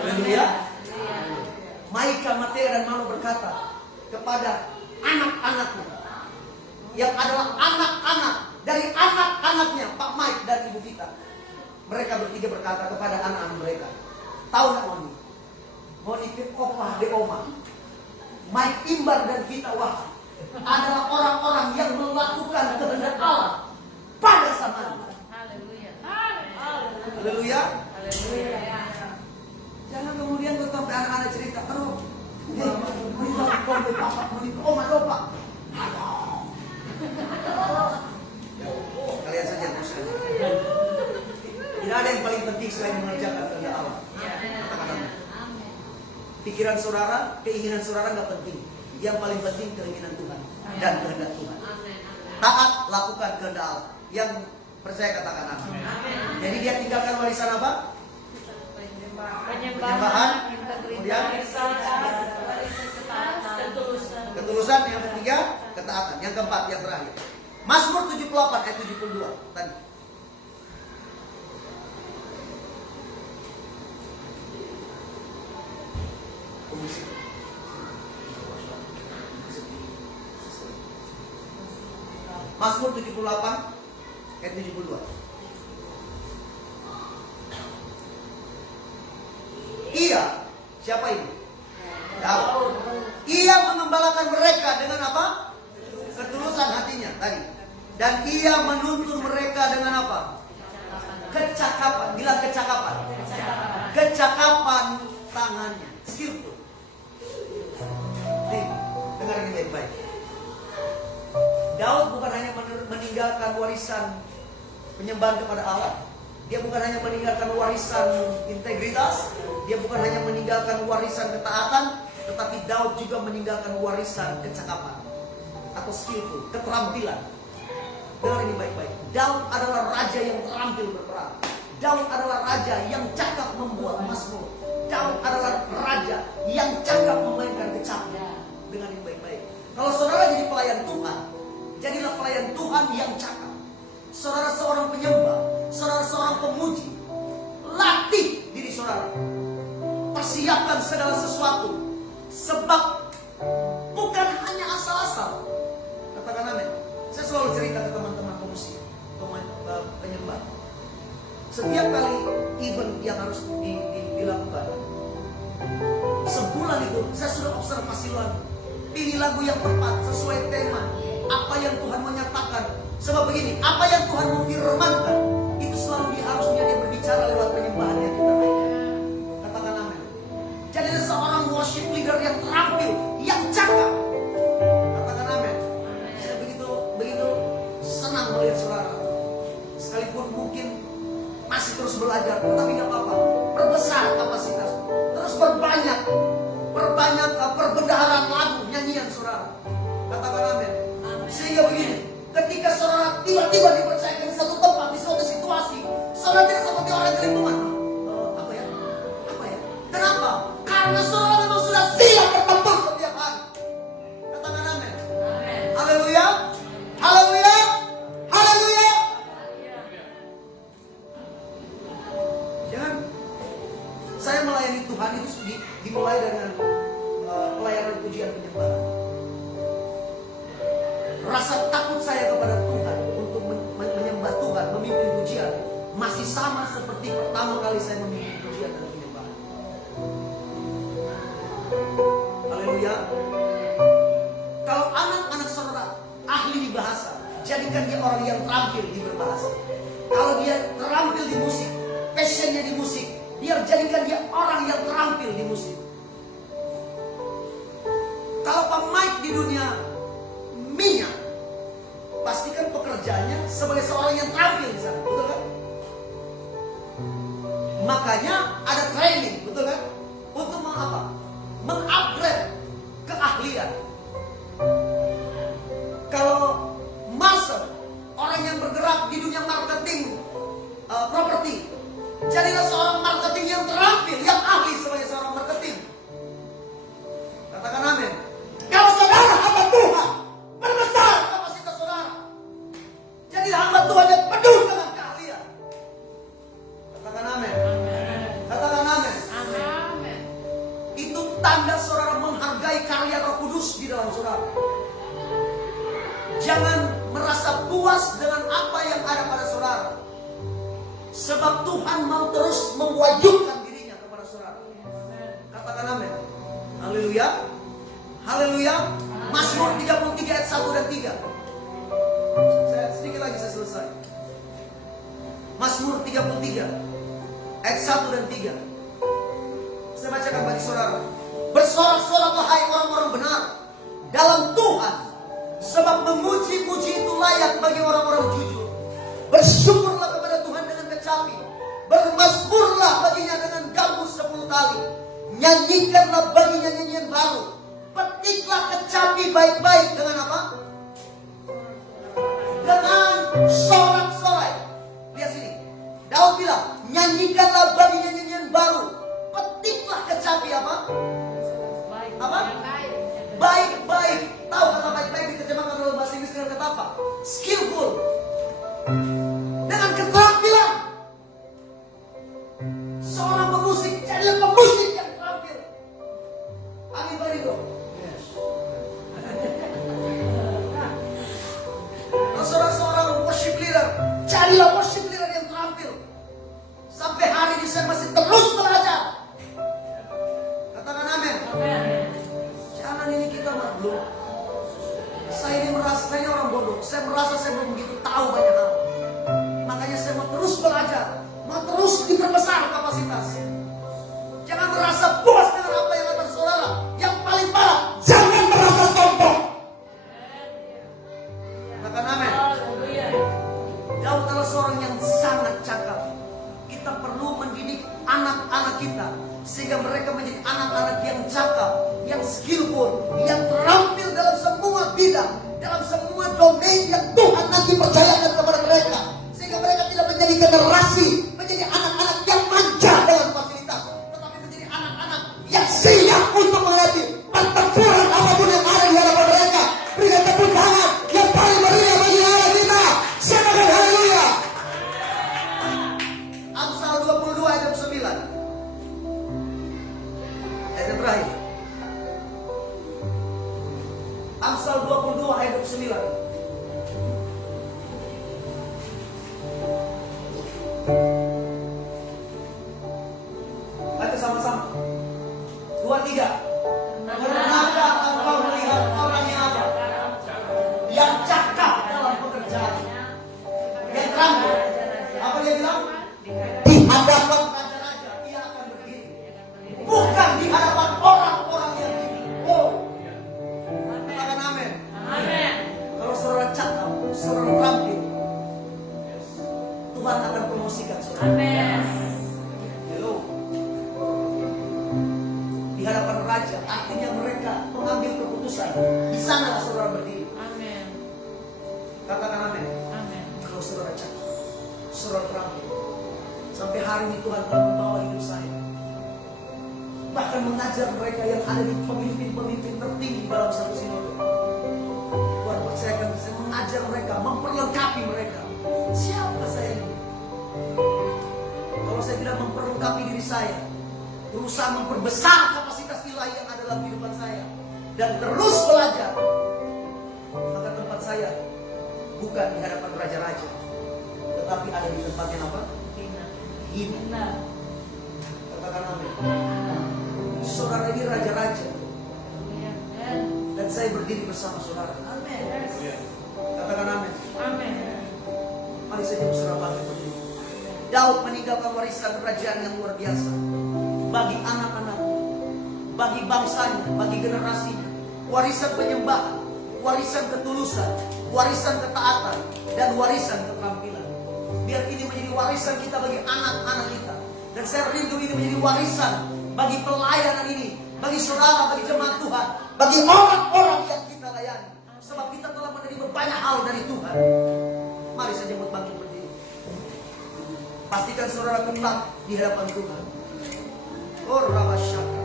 Haleluya. Maika, Matea dan Mano berkata kepada anak-anaknya, yang adalah anak-anak dari anak-anaknya Pak Mike dan Ibu Vita. Mereka bertiga berkata kepada anak-anak mereka, tahu nggak Moni? Moni Opa de Oma, Mike Imbar dan Vita Wahab adalah orang-orang yang melakukan kehendak Allah pada zamannya. Haleluya. Jangan kemudian bertemu anak-anak cerita, aduh, mereka kombe papa, mereka oma dopa. Kalian saja berusaha. Tidak ada yang paling penting selain mengerjakan kehendak Allah. Pikiran saudara, keinginan saudara nggak penting. Yang paling penting keinginan Tuhan dan kehendak Tuhan. Taat, lakukan kehendak Allah. Yang percaya katakan amin. Jadi dia tinggalkan warisan apa? Penyembahan, kemudian ketulusan. Yang ketiga, ketaatan. Yang keempat, yang terakhir, Mazmur 78 ayat 72 tadi. Mazmur 78 ayat 72. Ia, siapa ini? Daud. Ia mengembalakan mereka dengan apa? Ketulusan hatinya tadi. Dan ia menuntun mereka dengan apa? Kecakapan. Bilang kecakapan. Kecakapan tangannya. Skillful. Nih, dengar ini baik-baik. Daud bukan hanya meninggalkan warisan penyembahan kepada Allah. Dia bukan hanya meninggalkan warisan integritas. Dia bukan hanya meninggalkan warisan ketaatan. Tetapi Daud juga meninggalkan warisan kecakapan atau skillful, keterampilan. Dengar ini baik-baik. Daud adalah raja yang terampil berperang. Daud adalah raja yang cakap membuat mazmur. Daud adalah raja yang cakap memainkan kecapi. Dengar ini baik-baik. Kalau saudara jadi pelayan Tuhan, jadilah pelayan Tuhan yang cakap. Saudara seorang penyembah, saudara seorang pemuji. Latih diri saudara. Persiapkan segala sesuatu. Sebab bukan hanya asal-asal. Katakan amin. Saya selalu cerita ke teman-teman pemusik, penyembah. Setiap kali event yang harus dilakukan, sebulan itu saya sudah observasi lagu. Pilih lagu yang tepat sesuai tema apa yang Tuhan menyatakan. Sebab begini, apa yang Tuhan memfirmankan itu selalu harusnya dia berbicara lewat penyembahan yang kita mainkan. Katakan amin. Jadi seorang worship leader yang terampil, yang cakap. Katakan amin. Saya begitu senang melihat saudara. Sekalipun mungkin masih terus belajar, tetapi nggak apa-apa. Perbesar kapasitas, terus perbanyak perbendaharaan lagu, nyanyian saudara. Katakan amin. Sehingga begini, ketika saudara tiba-tiba dipercayakan di satu tempat, di suatu situasi, saudara tidak seperti orang yang kelimpungan. Apa ya? Kenapa? Karena saudara memang sudah siap bertempur setiap hari. Katakan amin. Haleluya. Haleluya. Haleluya. Jangan saya melayani Tuhan itu dimulai dengan pelayanan pujian penyembahan. Rasa takut saya kepada Tuhan untuk menyembah Tuhan, memimpin pujian masih sama seperti pertama kali saya memimpin pujian dan penyembahan. Haleluya. Kalau anak-anak saudara ahli di bahasa, jadikan dia orang yang terampil di berbahasa. Kalau dia terampil di musik, passionnya di musik, biar jadikan dia orang yang terampil di musik. Kalau pemain di dunia minyak, pastikan pekerjaannya sebagai seorang yang terampil di sana, betul kan? Makanya ada training, betul kan? Untuk mengupgrade keahlian. Kalau master, orang yang bergerak di dunia marketing, properti, jadilah seorang marketing yang terampil, yang ahli sebagai seorang marketing. Katakan amin. Kalau saudara hamba Tuhan, berbesar kapasitas saudara, jadilah hamba Tuhan yang penuh dengan keahlian. Katakan amin. Katakan amin. Amin. Itu tanda saudara menghargai karya Roh Kudus di dalam saudara. Jangan merasa puas dengan apa yang ada pada saudara. Sebab Tuhan mau terus mewajibkan dirinya kepada saudara. Katakan amin. Haleluya. Haleluya. Mazmur 33 ayat 1 dan 3. Sedikit lagi saya selesai. Mazmur 33 ayat 1 dan 3. Saya bacakan bagi saudara. Bersorak-soraklah hai orang-orang benar dalam Tuhan, sebab memuji-muji itu layak bagi orang-orang jujur. Bersyukurlah kepada Tuhan dengan kecapi, bermazmurlah baginya dengan gambus 10 tali. Nyanyikanlah baginya nyanyian baru. Petiklah kecapi baik-baik dengan apa? Dengan sorak-sorai. Lihat sini. Daud bilang, nyanyikanlah baginya nyanyian baru. Petiklah kecapi apa? Apa? Baik-baik. Tahu kata baik-baik diterjemahkan dalam bahasa Inggris dengan kata apa? Skillful. Dengan keterampilan. Seorang pemusik, jadilah pemusik yang terampil. Amin bari dong. Seorang worship leader, jadilah worship leader yang terampil. Sampai hari ini saya masih memperbesar kapasitas. Jangan merasa puas dengan apa yang ada saudara. Yang paling parah, jangan merasa sombong. Katakan amin. Haleluya. Daud adalah seorang yang sangat cakap. Kita perlu mendidik anak-anak kita sehingga mereka menjadi anak-anak yang cakap, yang skillful, yang terampil dalam semua bidang, dalam semua domain yang Tuhan nanti percayakan kepada mereka, sehingga mereka tidak menjadi generasi, menjadi anak-anak yang manja dalam fasilitas, tetapi menjadi anak-anak yang siap untuk menghadapi pertempuran apapun yang ada di hadapan mereka. Berikan tepuk tangan yang paling meriah bagi Allah kita. Silakan haleluya. Amsal 22 ayat 9. Ayat yang terakhir. Amsal 22 ayat 9. Baca sama-sama. 2, 3. Pernahkah engkau melihat orang yang apa? Yang cakap dalam pekerjaan, yang terampil. Apa dia bilang? Di hadapan raja-raja ia akan berdiri, bukan di hadapan orang-orang yang gini. Oh, katakan amin. Amin. Kalau saudara cakap, saudara terampil, Tuhan akan promosikan saudara. Amin. Hello. Di hadapan raja, artinya mereka mengambil keputusan. Di sana saudara berdiri. Amin. Katakan amin. Amin. Kalau saudara cakap, saudara terampil, sampai hari ini Tuhan telah membawa hidup saya, bahkan mengajar mereka yang ada di pemimpin-pemimpin tertinggi dalam satu sinode. Tuhan percayakan saya mengajar mereka, memperlengkapi mereka. Siapa saya ini? Kalau saya tidak memperlengkapi diri saya, berusaha memperbesar kapasitas ilahi yang ada dalam kehidupan saya, dan terus belajar, maka tempat saya bukan di hadapan raja-raja, tetapi ada di tempat yang apa? Ini. Benar. Katakan amin. Saudara ini raja-raja, dan saya berdiri bersama saudara. Amin. Katakan amin. Amin. Mari saja bersama bangkit berdiri. Daud meninggalkan warisan kerajaan yang luar biasa bagi anak-anak, bagi bangsanya, bagi generasinya. Warisan penyembahan, warisan ketulusan, warisan ketaatan, dan warisan keterampilan. Biar ini menjadi warisan kita bagi anak-anak kita. Dan saya rindu ini menjadi warisan bagi pelayanan ini, bagi saudara, bagi jemaat Tuhan, bagi orang-orang yang kita layani. Sebab kita telah menerima banyak hal dari Tuhan. Mari saja bangkit berdiri. Pastikan saudara tetap di hadapan Tuhan. Oh Rabasyaka.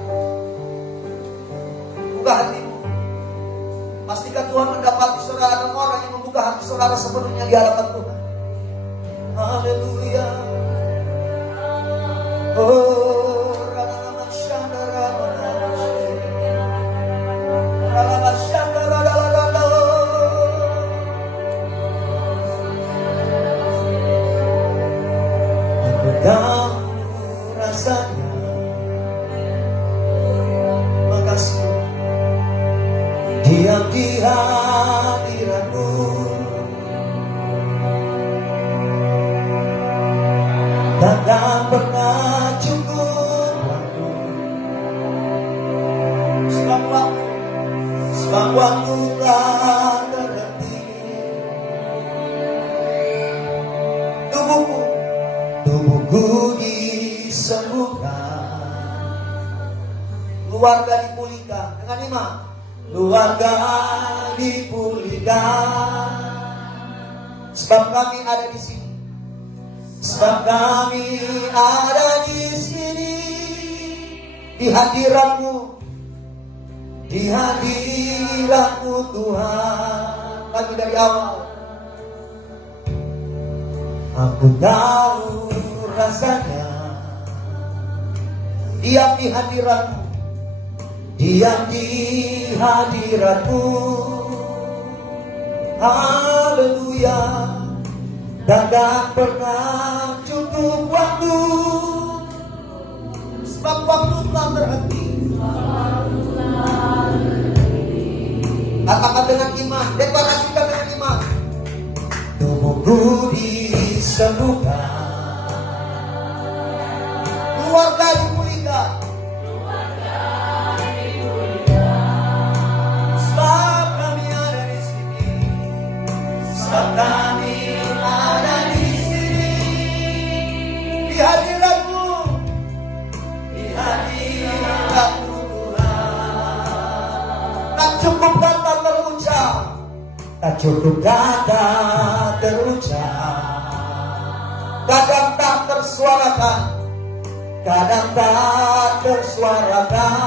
Buka hatimu. Pastikan Tuhan mendapati saudara dan orang yang membuka hati saudara sepenuhnya di hadapan Tuhan. Haleluya. Oh Rabasyaka, Rabasyaka, Rabasyaka. Aku tahu rasanya. Makasih diam di hadiratmu. Takkan pernah cukup waktu. Sebab waktu telah terhenti. Tubuhku disembuhkan, keluarga dipulihkan. Dengan iman, keluarga dipulihkan. Sebab kami ada di sini. Sebab kami ada di sini, di hadiratmu, di hadiratmu Tuhan. Lagi dari awal. Aku tahu rasanya diam di hadiratmu, diam di hadiratmu. Haleluya. Takkan pernah cukup waktu. Sebab waktu telah berhenti. Katakan dengan iman, deklarasikan dengan iman. Tubuhku disembuhkan, keluarga dipulihkan. Sebab kami ada di sini. Sebab kami ada di sini. Di hadirat-Mu, di hadirat-Mu Tuhan. Tak cukup kata terucap, tak cukup kata terucap. Kadang tak tersuarakan, kadang tak tersuarakan.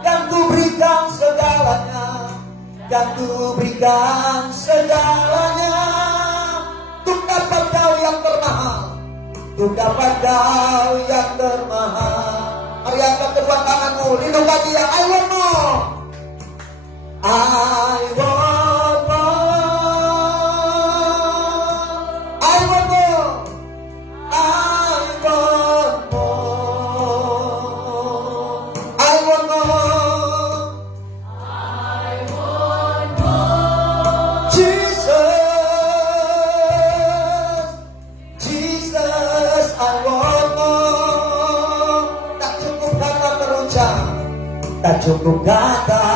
Yang ku berikan segalanya, yang ku berikan segalanya, untuk dapat Kau yang termahal, untuk dapat Kau yang termahal. Mari angkat kedua tanganmu, lindungi Dia. I want more, I want more, I want more, I want more, I want more, Jesus, Jesus, I want more. Tak cukup kata terucap, tak cukup kata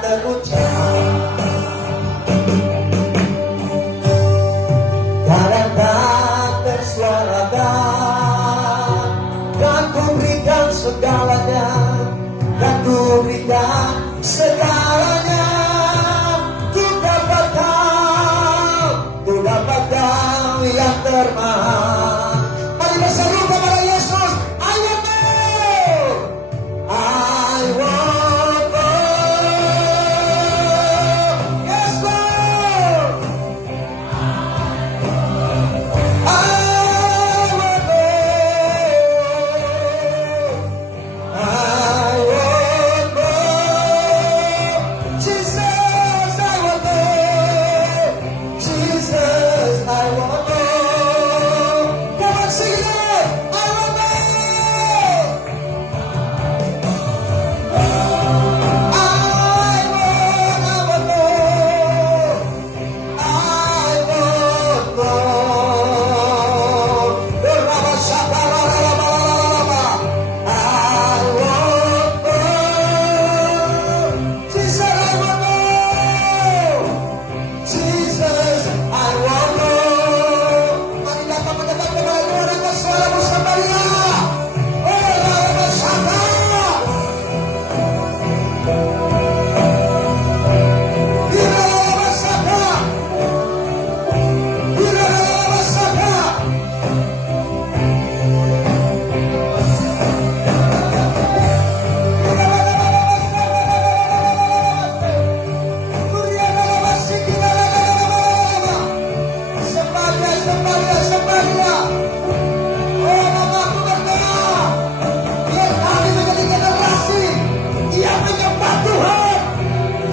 terucap. Kadang tak tersuarakan. Dan ku berikan segalanya, dan ku berikan segalanya, untuk dapat Kau yang termahal. Mari berseru kepada Yesus. I want more, I want more. Yes, Lord. I want more. Jesus, I want more. Jesus, I want more. Come on, sing it out. I want more. I want more. I want more. Berapa syakara lama-lama. I want more. Jesus, I want more. Jesus, I want more. Mari dapat mendekat kepada Tuhan dengan suara Samaria. Oh, lama syakara. Bila lama syakara. Bila lama syakara. Sembahnya. Oh, Bapakku berdoa, biar kami menjadi generasi yang menyembah Tuhan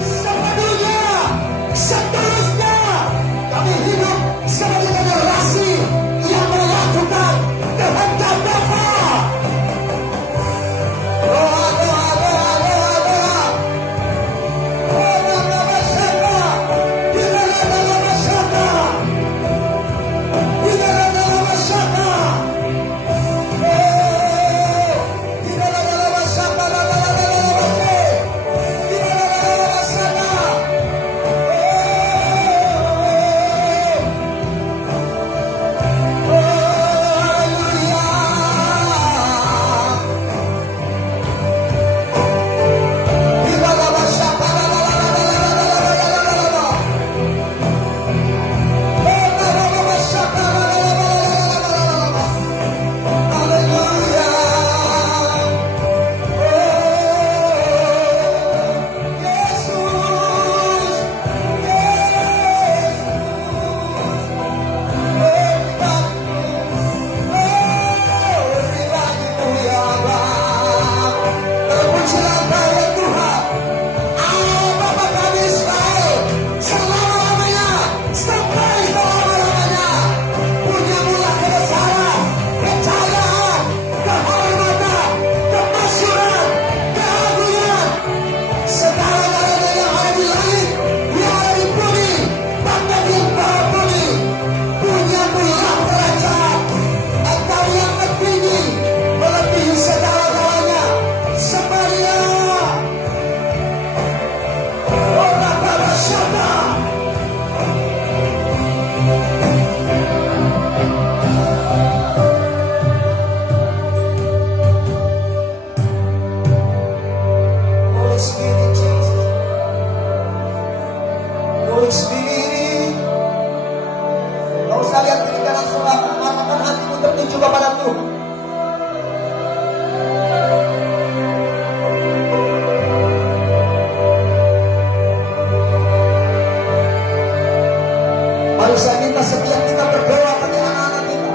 sepenuhnya, seterusnya. Kami hidup sebagai generasi yang melakukan kehendak Bapa. Doa, doa, doa, doa, doa. Oh, nama masyarakat, bila nama masyarakat. Bila nama masyarakat. kalian di kanan saudara, arahkan hatimu tertuju kepada Tuhan. Mari saya minta setiap kita berdoa bagi anak-anak kita,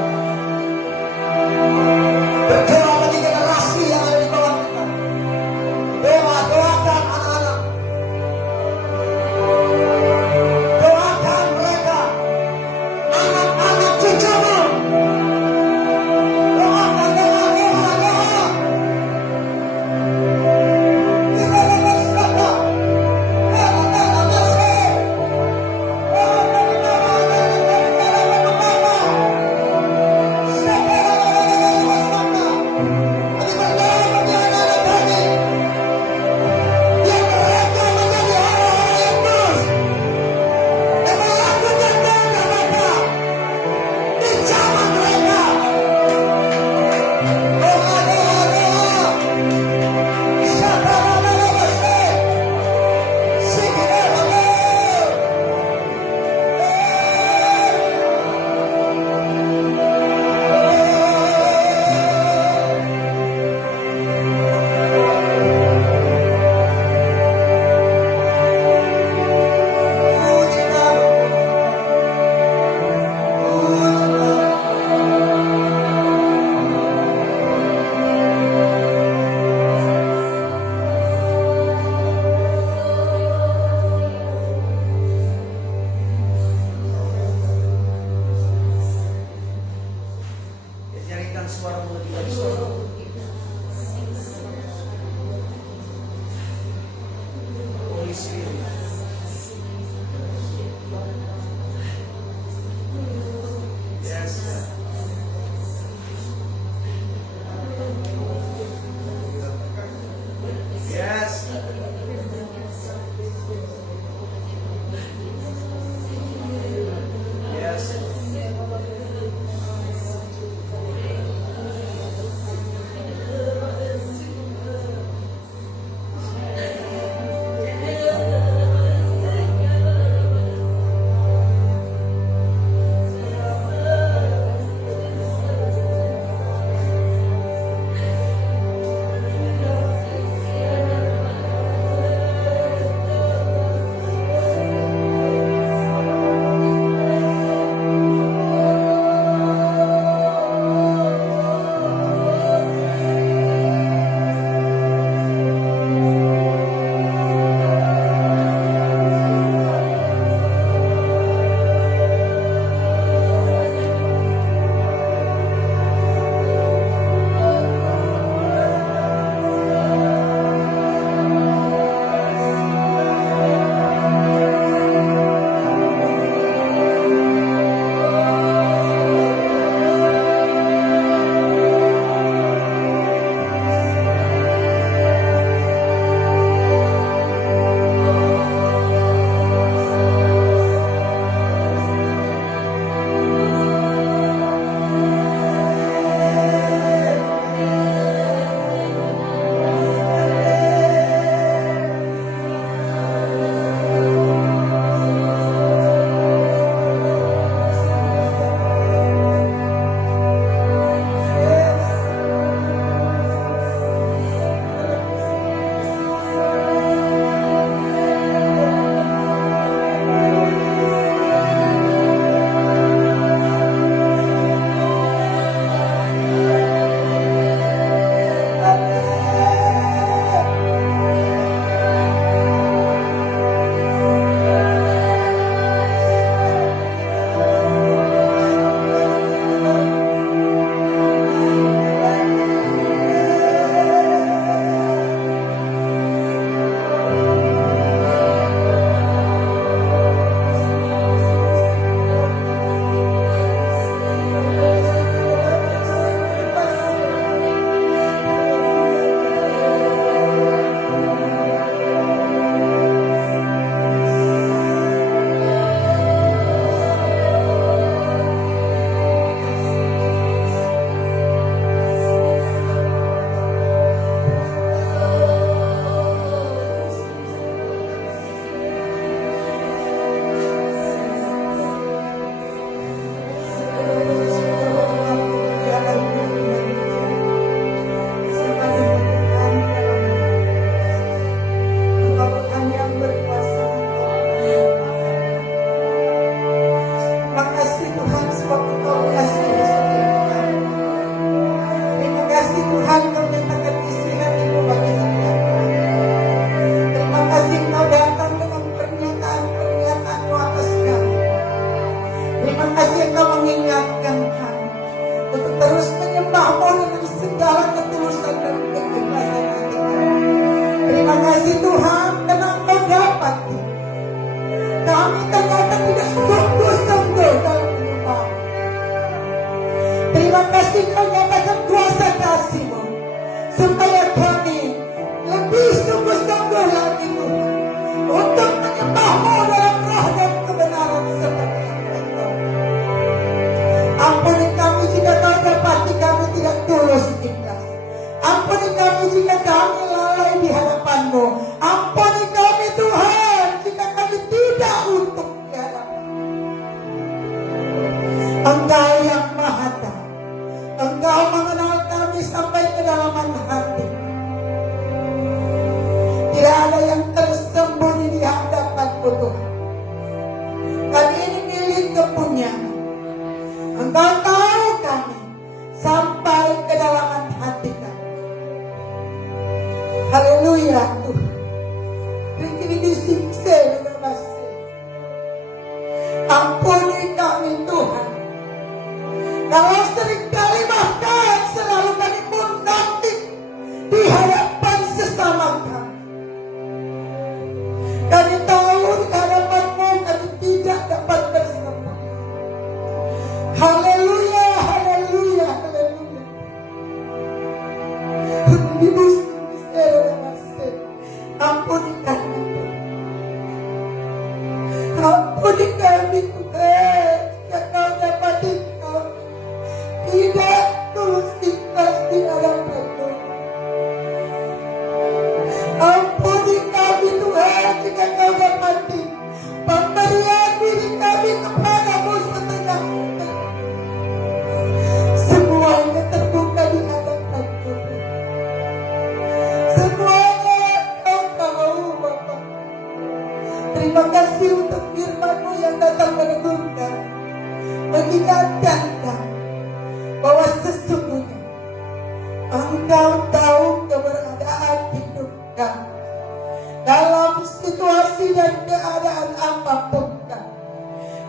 berdoa bagi generasi yang ada di bawah kita. Doakan anak-anak, doakan mereka, anak-anak cucumu. Doakan, doa. Kita berdoa. Kita berdoa. kasih Engkau mengingatkan kami untuk terus menyembah-Mu dengan segala ketulusan dan keikhlasan hati kami. Terima kasih Tuhan karena Engkau dapat kami ternyata tidak sungguh-sungguh dalam menyembah. Terima kasih Kau nyatakan kuasa kasih-Mu supaya kami lebih sungguh-sungguh lagi Tuhan untuk menyembah-Mu dalam roh dan kebenaran seperti yang Engkau. Ampuni kami jika Kau dapati kami tidak tulus ikhlas. Ampuni kami jika kami lalai di hadapan-Mu. Ampuni kami Tuhan jika kami tidak untuk di hadapan-Mu. Engkau yang Maha Tahu. Engkau mengenal kami sampai kedalaman hati. Tidak ada yang tersembunyi di hadapan-Mu Tuhan. Kami ini milik kepunyaan. Engkau tahu kami sampai kedalaman hati kami. Haleluya Tuhan. Bikin disiksa dengan masih. Ampuni kami Tuhan. Kalau seringkali bahkan selalu kami munafik di hadapan sesama kami. Kami tahu di hadapan-Mu kami tidak dapat bersama. Haleluya, haleluya, haleluya. Ampuni kami. Ampuni kami Tuhan. Jika Kau dapati Kau tidak tulus ikhlas di hadapan-Mu. Ampuni kami Tuhan jika Kau dapati pemberian diri kami kepada-Mu setengah-setengah. Semuanya terbuka di hadapan-Mu. Semuanya Kau tahu Bapa. Terima kasih untuk firman-Mu yang datang menegurkan, mengingatkan kami bahwa sesungguhnya Engkau tahu keberadaan hidup kami dalam situasi dan keadaan apapun kami.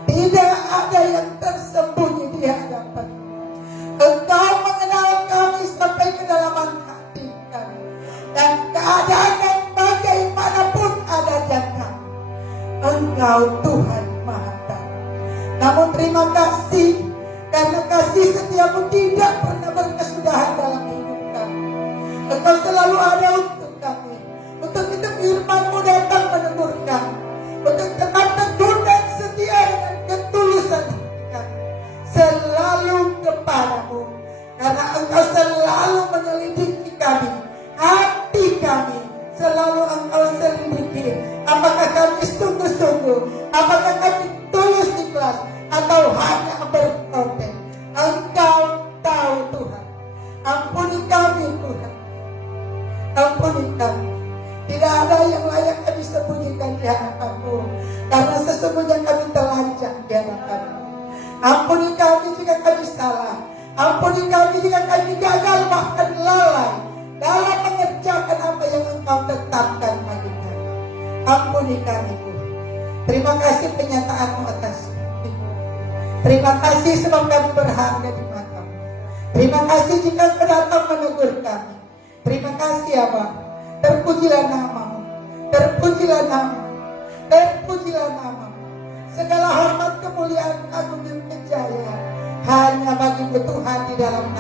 Tidak ada yang tersembunyi di hadapan. Engkau mengenal kami sampai kedalaman hati kami, dan keadaan yang bagaimanapun adanya kami, Engkau Tuhan Maha Tahu. Namun terima kasih karena kasih setiamu tidak pernah berkesudahan dalam hidup kami. Engkau selalu ada untuk kami. Untuk itu firman-Mu datang menegur kami. Untuk tetap teguh dan setia dengan ketulusan kami. Selalu kepada-Mu. Karena Engkau selalu menyelidiki kami. Hati kami selalu Engkau selidiki. Apakah kami sungguh-sungguh? Apakah kami tulus ikhlas? Atau hanya berkonten? Engkau tahu Tuhan. Ampuni kami Tuhan. Ampuni kami. Tidak ada yang layak kami sembunyikan di hadapan-Mu. Karena sesungguhnya kami telanjang di hadapan-Mu. Ampuni kami jika kami salah. Ampuni kami jika kami gagal bahkan lalai dalam mengerjakan apa yang Engkau tetapkan bagi kami. Ampuni kami Tuhan. Terima kasih penyataan-Mu atas kami. Terima kasih sebab kami berharga di mata-Mu. Terima kasih jika Engkau datang menegur kami. Terima kasih Abah. Terpujilah nama-Mu. Terpujilah nama-Mu. Terpujilah nama-Mu. Segala hormat, kemuliaan, agung dan kejayaan hanya bagi Tuhan di dalam nama